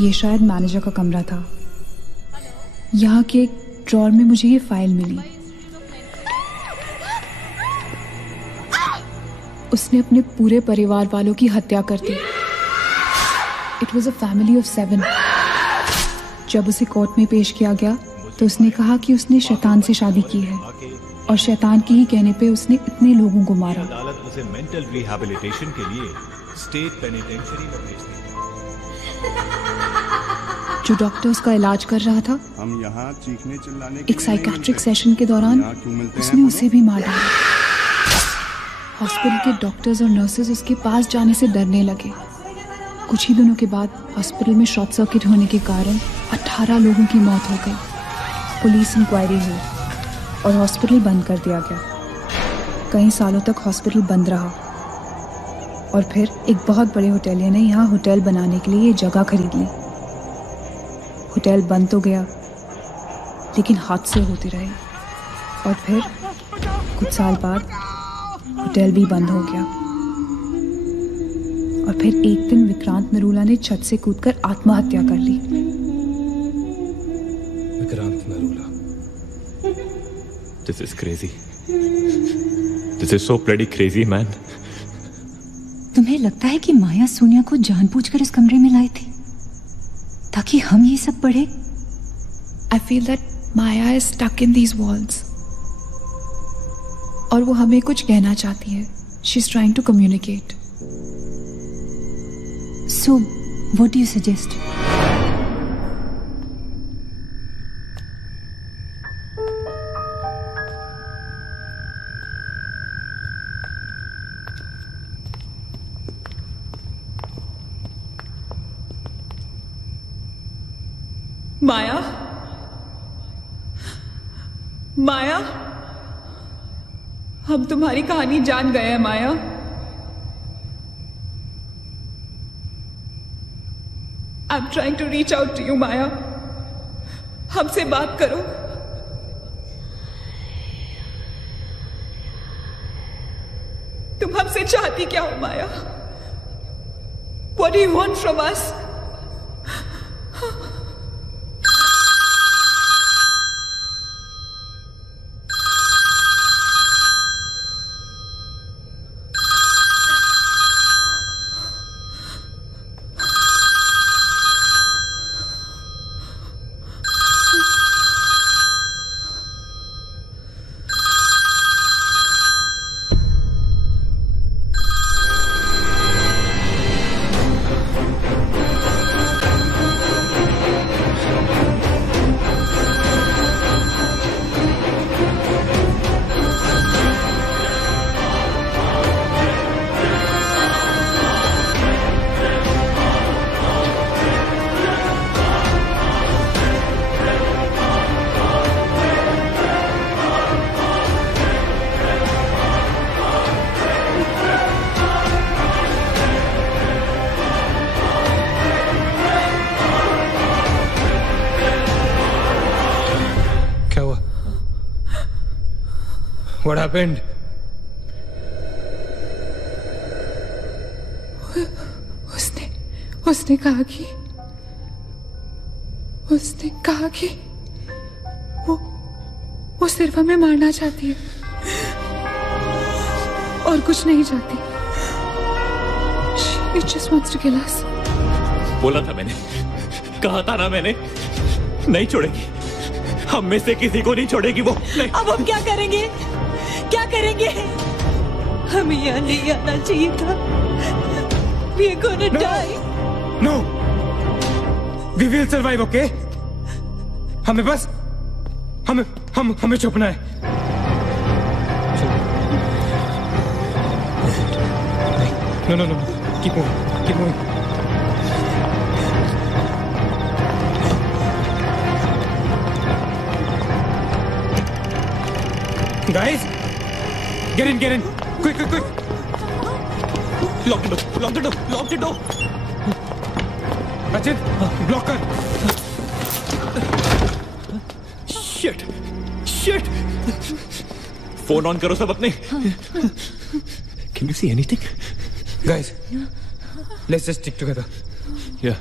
ये शायद मैनेजर का कमरा था. यहाँ के एक ड्रॉर में मुझे ये फाइल मिली. उसने अपने पूरे परिवार वालों की हत्या कर दी. It was a family of 7. जब उसे कोर्ट में पेश किया गया तो उसने कहा कि उसने शैतान से शादी की है और शैतान के ही कहने पे उसने इतने लोगों को मारा. अदालत उसे मेंटल रिहैबिलिटेशन के लिए स्टेट पेनिटेंशियरी में भेज दी. जो डॉक्टर उसका इलाज कर रहा था, हम यहाँ चीखने चिल्लाने एक साइकेट्रिक सेशन के दौरान उसने उसे भी मार डाला. हॉस्पिटल के डॉक्टर्स और नर्सेज उसके पास जाने से डरने लगे. कुछ ही दिनों के बाद हॉस्पिटल में शॉर्ट सर्किट होने के कारण 18 लोगों की मौत हो गई. पुलिस इंक्वायरी हुई और हॉस्पिटल बंद कर दिया गया. कई सालों तक हॉस्पिटल बंद रहा और फिर एक बहुत बड़े होटलियर ने यहाँ होटल बनाने के लिए ये जगह खरीद ली. होटल बंद तो गया लेकिन हादसे होते रहे और फिर कुछ साल बाद होटल भी बंद हो गया और फिर एक दिन विक्रांत नरूला ने छत से कूदकर आत्महत्या कर ली। Vikrant Narula. This is crazy. This is so bloody crazy, man. तुम्हें लगता है कि माया सोनिया को जानबूझकर इस कमरे में लाई थी ताकि हम ये सब पढ़े? I feel that Maya is stuck in these walls. और वो हमें कुछ कहना चाहती है। She's trying to communicate. So, what do you suggest? माया, माया, हम तुम्हारी कहानी जान गए हैं माया। I'm trying to reach out to you, माया। हमसे बात करो। तुम हमसे चाहती क्या हो माया? What do you want from us? What happened? उसने कहा कि वो सिर्फ हमें मारना चाहती है और कुछ नहीं चाहती। She just wants to kill us. बोला था मैंने, कहा था ना मैंने, नहीं छोड़ेगी, हम में से किसी को नहीं छोड़ेगी वो। नहीं। अब हम क्या करेंगे? क्या करेंगे? हमें यहाँ नहीं आना चाहिए था। We are gonna die. No. We will survive, okay? हमें छुपना है। No. Keep moving. Guys, get in. Quick. Lock the door. Rachit, block कर। Shit. फोन ऑन करो सब अपने। Can you see anything? Guys, let's just stick together. Yeah.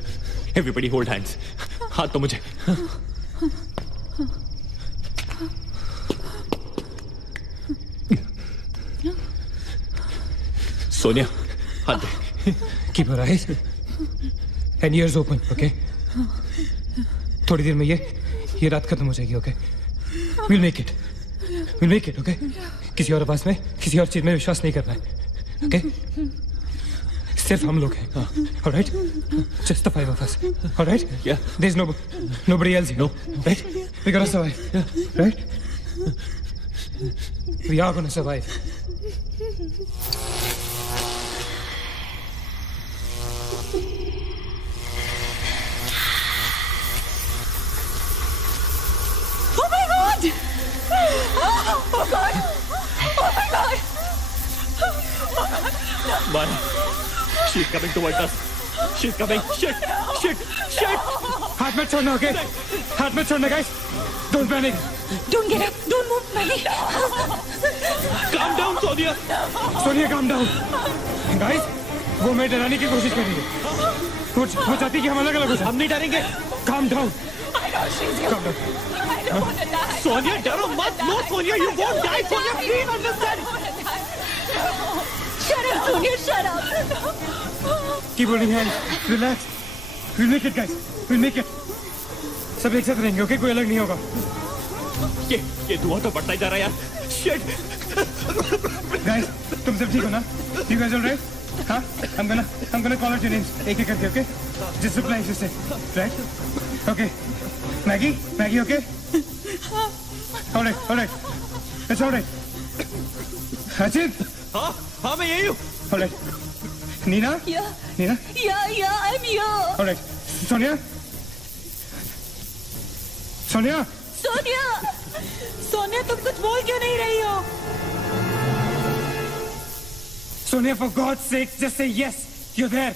Everybody hold hands. हाथ तो मुझे। सोनिया, हाथ दे। Keep your eyes and ears open, okay? थोड़ी देर में ये रात खत्म हो जाएगी, okay? We'll make it, okay? किसी और आवाज में, किसी और चीज में विश्वास नहीं करना है, okay? सिर्फ हम लोग हैं, all right? Just the 5 of us, all right? Yeah. There's nobody else here, no, right? We gotta survive, right? We are gonna survive. Maya, she's coming towards us. She's coming. Shit. हाथ मत छोड़ना, okay? हाथ मत छोड़ना, guys. Don't panic. Don't get up. Don't move, Maggie. Calm down, Sonia. Sonia calm down. Guys, वो मैं डराने की कोशिश कर रही है। वो चाहती है कि हम अलग अलग हो जाएं। हम नहीं डरेंगे। Calm down. Calm down. Sonia, डरो मत। No, Sonia, you won't die. Sonia, please understand. Shut up, Sonia. Shut up. Keep holding hands. Relax. We'll make it, guys. We'll make it. सब एक साथ रहेंगे, ओके? कोई अलग नहीं होगा। ये धुआं तो बढ़ता ही जा रहा है यार। Shit. Guys, तुम सब ठीक हो ना? You guys all right? हाँ? I'm gonna call out your names एक एक करके, okay? Just reply just say, right? Okay. Maggie, okay? All right. It's all right. Achit. हाँ मैं यही हूँ। All right. Nina? Yeah. Nina? Yeah, I'm here. All right. Sonia? Sonia, तुम कुछ बोल क्यों नहीं रही हो? Sonia, for God's sake, just say yes. You're there.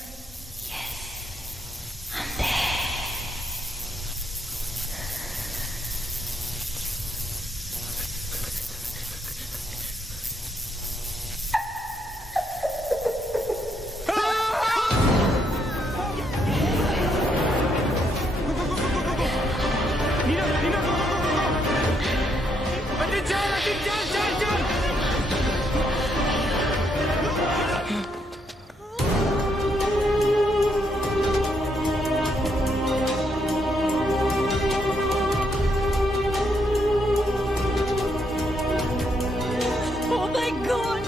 Oh my God.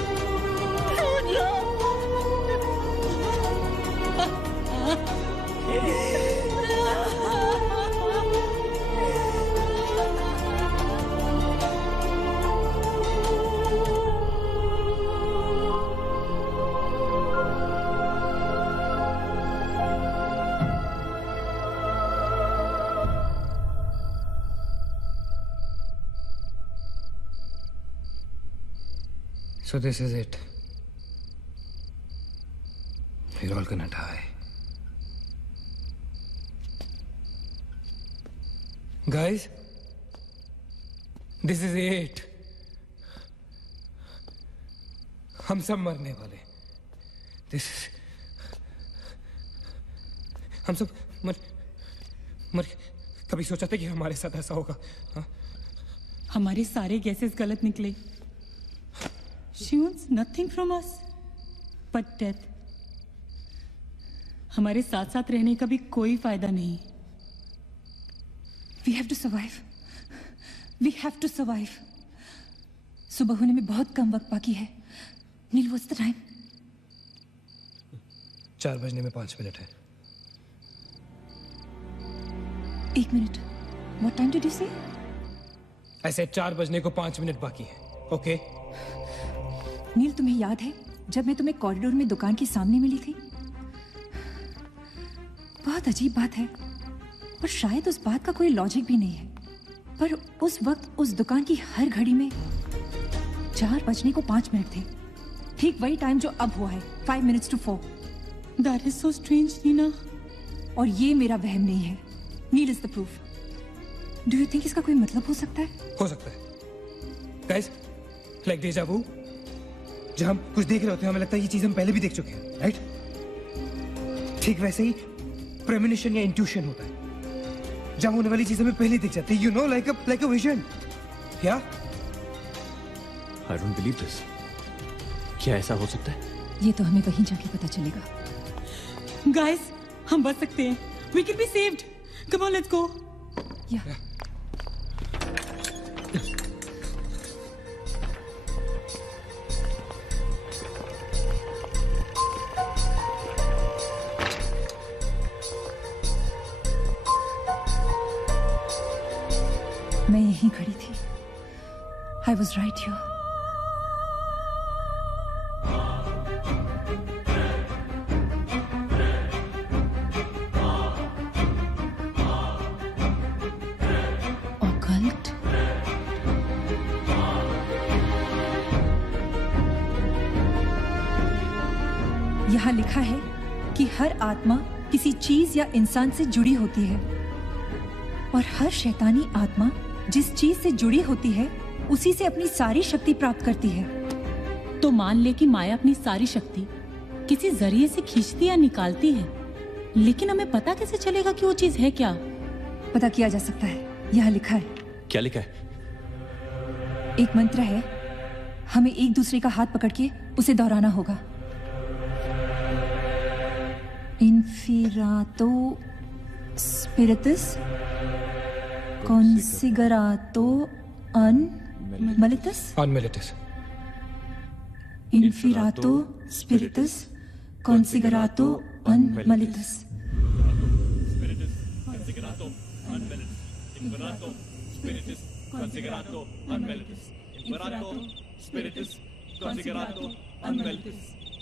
So this is it. We're all gonna die. Guys, this is it. हम सब मरने वाले। This is... हम सब मर कभी सोचा था कि हमारे साथ ऐसा होगा? हाँ? हमारे सारे गैसेस गलत निकले। She wants nothing from us but death. हमारे साथ साथ रहने का भी कोई फायदा नहीं। We have to survive. We have to survive. सुबह होने में बहुत कम वक्त बाकी है। नील, what's the time? 4 बजने में 5 मिनट है। 1 minute. What time did you say? ऐसे 4 बजने को 5 मिनट बाकी है, ओके? नील, तुम्हें याद है जब मैं तुम्हें कॉरिडोर में दुकान के सामने मिली थी? बहुत अजीब बात है और शायद उस बात का कोई लॉजिक भी नहीं है, पर उस वक्त उस दुकान की हर घड़ी में 4 बजने को 5 मिनट थे। ठीक वही टाइम जो अब हुआ है, 5 minutes to 4. That is so strange, Neena. और ये मेरा वहम नहीं है। Neel is the proof. Do you think इसका कोई मतलब हो सकता है? हो सकता है। गाइस, लाइक डेजा वू, जब हम कुछ देख रहे होते हैं हमें लगता है ये चीज हम पहले भी देख चुके हैं, राइट? ठीक वैसे ही प्रेमोनिशन या इंट्यूशन होता है, जब होने वाली चीज हमें पहले दिख जाती है, you know, like a vision. या I don't believe this. क्या ऐसा हो सकता है? ये तो हमें वहीं जाके पता चलेगा। Guys, हम बच सकते हैं। We can be saved. Come on, let's go. Yeah. मैं यहीं खड़ी थी। I was right here. Occult? यहाँ लिखा है कि हर आत्मा किसी चीज या इंसान से जुड़ी होती है और हर शैतानी आत्मा जिस चीज से जुड़ी होती है उसी से अपनी सारी शक्ति प्राप्त करती है। तो मान ले कि माया अपनी सारी शक्ति किसी जरिए से खींचती या निकालती है, लेकिन हमें पता कैसे चलेगा कि वो चीज है क्या? पता किया जा सकता है, यहाँ लिखा है। क्या लिखा है? एक मंत्र है, हमें एक दूसरे का हाथ पकड़ के उसे दोहराना होगा। इन्फिरातो स्पिरिटस कॉन्सिगरातो अनमिलिटस। अनमिलिटस। इन्फिरातो स्पिरिटस कॉन्सिगरातो अनमिलिटस। Considerato unmelitus. Imperato spiritus considerato unmelitus. Imperato spiritus considerato unmelitus.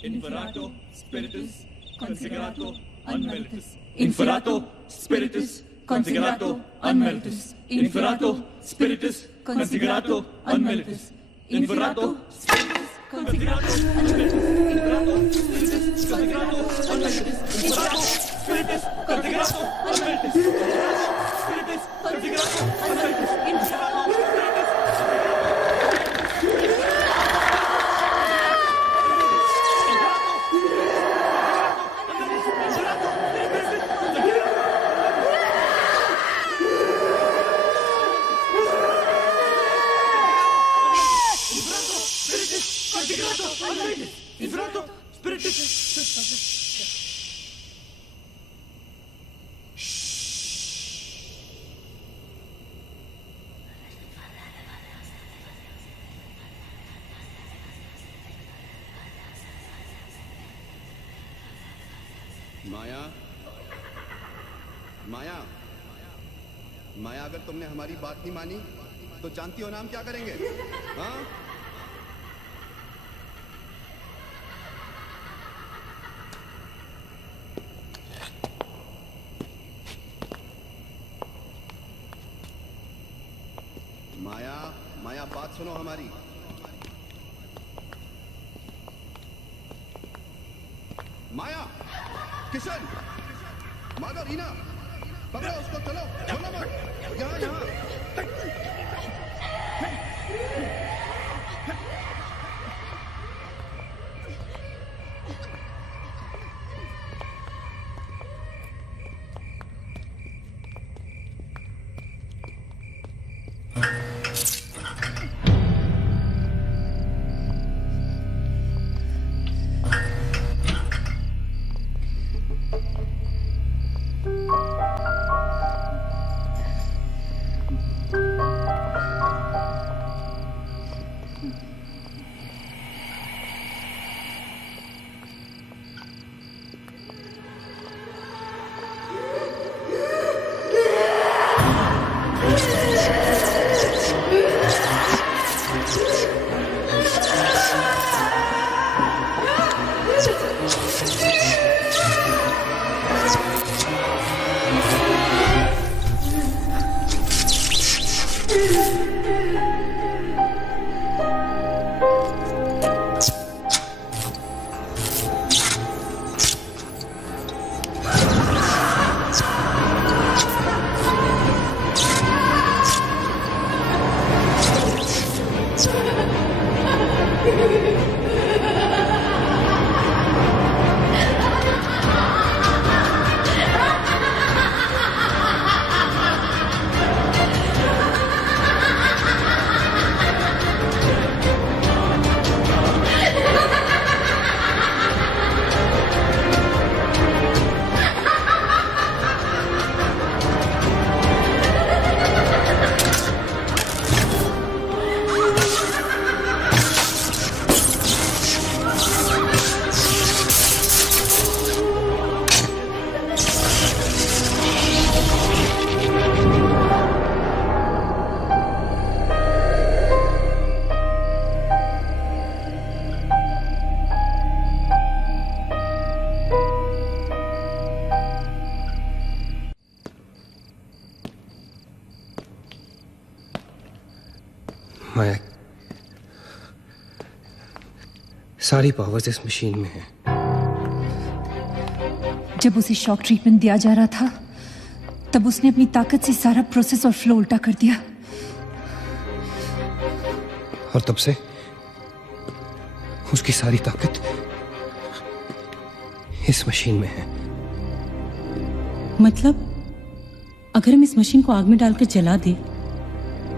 Imperato spiritus considerato unmelitus. Imperato spiritus considerato unmelitus. Imperato spiritus considerato unmelitus. Imperato spiritus considerato unmelitus. Imperato spiritus considerato unmelitus. Spiritus considerato unmelitus. माया, माया, माया, अगर तुमने हमारी बात नहीं मानी तो जानती हो ना हम क्या करेंगे? हाँ? माया, माया, बात सुनो हमारी। माया, किशन, माधव, रीना, पकड़ो उसको, चलो, छोड़ो मत, यहाँ यहाँ। माया, सारी पावर्स इस मशीन में है। जब उसे शॉक ट्रीटमेंट दिया जा रहा था तब उसने अपनी ताकत से सारा प्रोसेस और फ्लो उल्टा कर दिया। और तब से उसकी सारी ताकत इस मशीन में है। मतलब अगर हम इस मशीन को आग में डालकर जला दे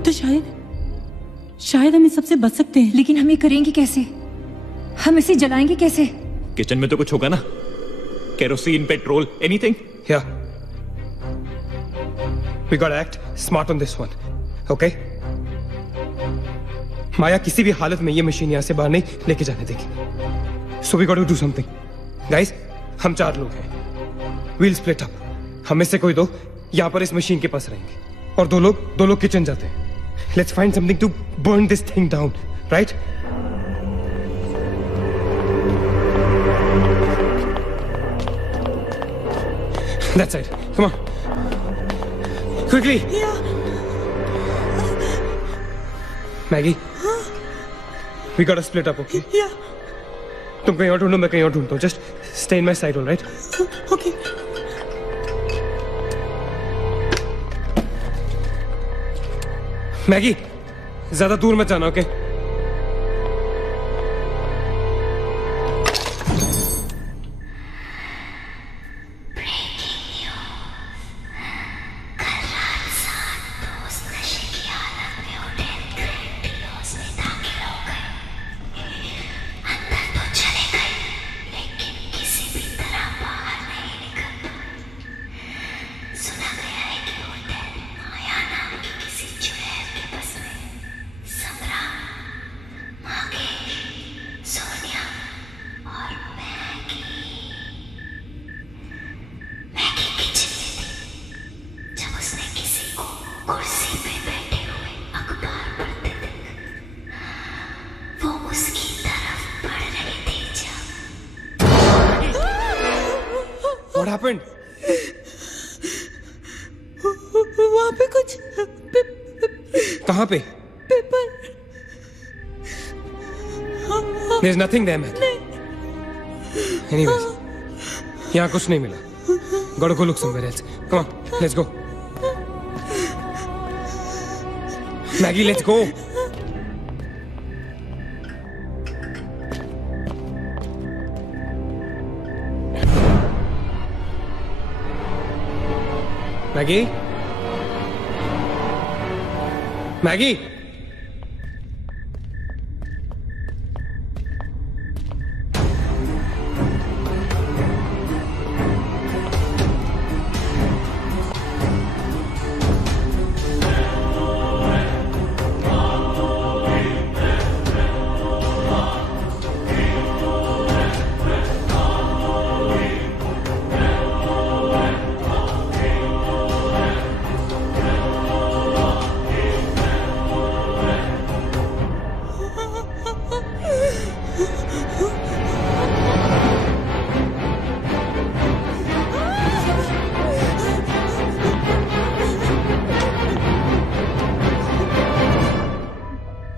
तो शायद हम इस सबसे बच सकते हैं। लेकिन हम ये करेंगे कैसे? हम इसे जलाएंगे कैसे? किचन में तो कुछ होगा ना, kerosene, petrol, anything. Yeah. We gotta act smart on this one. Okay? माया किसी भी हालत में ये मशीन यहां से बाहर नहीं लेके जाने देगी। So we gotta do something. Guys, हम 4 लोग हैं। We'll split up. हम में से कोई 2 यहां पर इस मशीन के पास रहेंगे और 2 लोग किचन जाते हैं। Let's find something to burn this thing down, right? That side. Come on. Quickly. Yeah. Maggie. We gotta split up, okay? Yeah. तुम कहीं और ढूंढो, मैं कहीं और ढूंढता हूँ. Just stay in my side, all right? Okay. Maggi, ज्यादा दूर मत जाना, ओके? What happened? वहाँ पे कुछ कहाँ पे? Paper. There's nothing there, man. Anyways, यहाँ कुछ नहीं मिला. Gotta go look somewhere else. Come on, let's go. Maggie, let's go. Maggie? Maggie?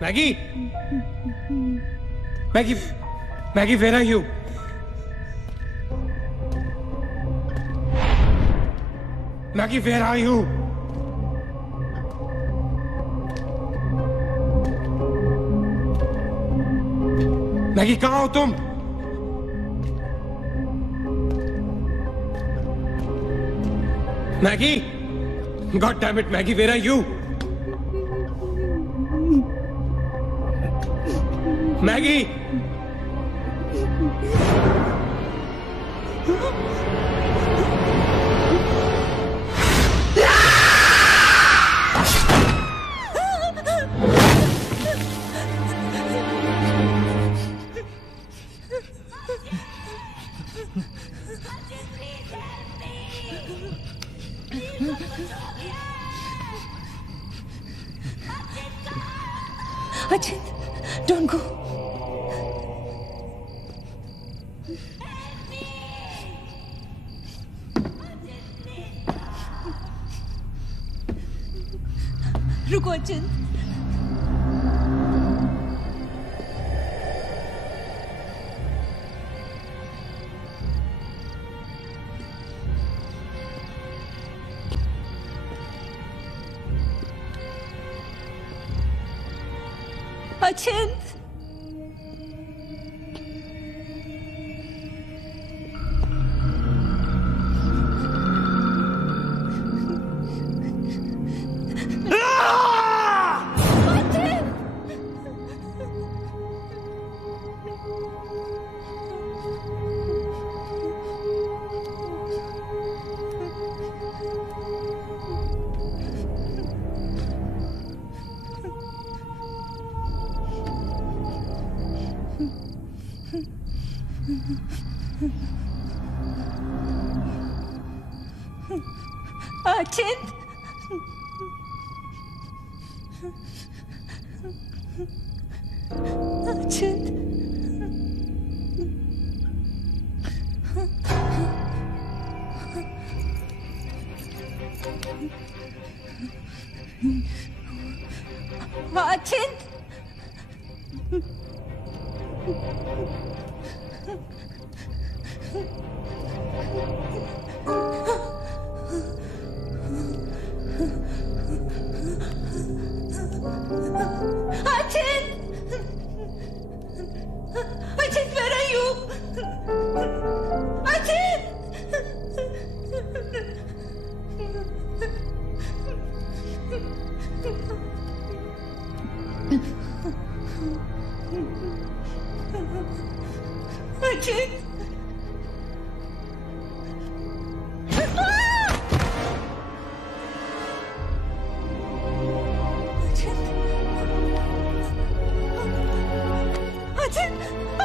Maggie? Maggie, where are you? Maggie, where are you? Maggie, कहाँ हो तुम? Maggie? God damn it, Maggie, where are you? Maggie! Ajit, don't go. रुको अचिंत। अचिंत अचिंत अचिंत अचिंत Achint, where are you? Achint!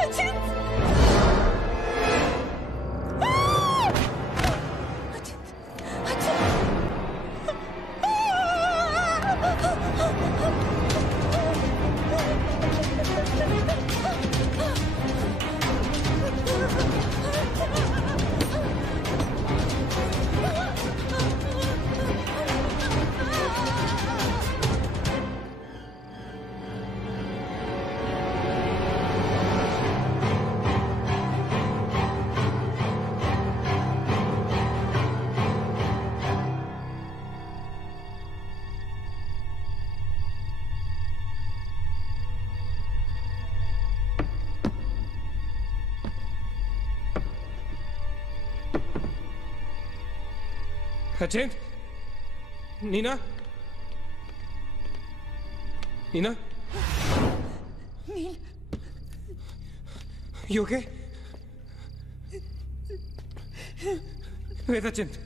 Achint! अचिंत, Neena, Neena, nil, you okay? Where's Achint?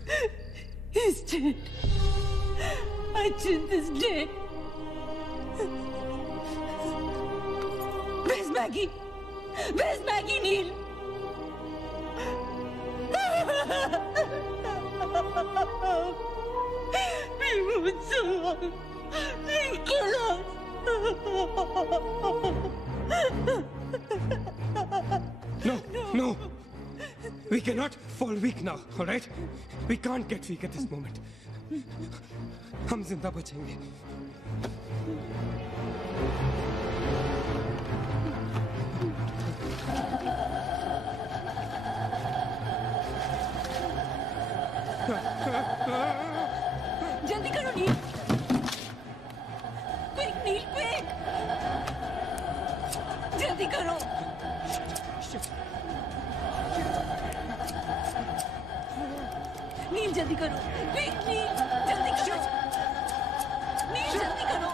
He's dead. Achint is dead. Where's Maggie? Where's Maggie, Neil? We moved so long. They kill us. No. We cannot fall weak now, all right? We can't get weak at this moment. हम जिंदा बचेंगे. जल्दी करो नील. Quick, नील, quick. जल्दी करो. नील जल्दी करो. Quick, नील जल्दी करो. नील जल्दी करो.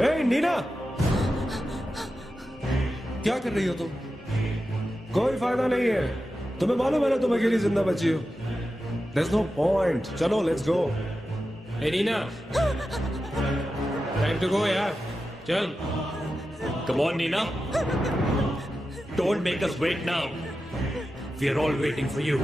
ए नीना, क्या कर रही हो तुम? कोई फायदा नहीं है, तुम्हें मालूम है ना तुम अकेली जिंदा बची हो। There's no point. चलो let's go. Hey Nina, time to go यार, चल। Come on, Nina. Don't make us wait now. We are all waiting for you.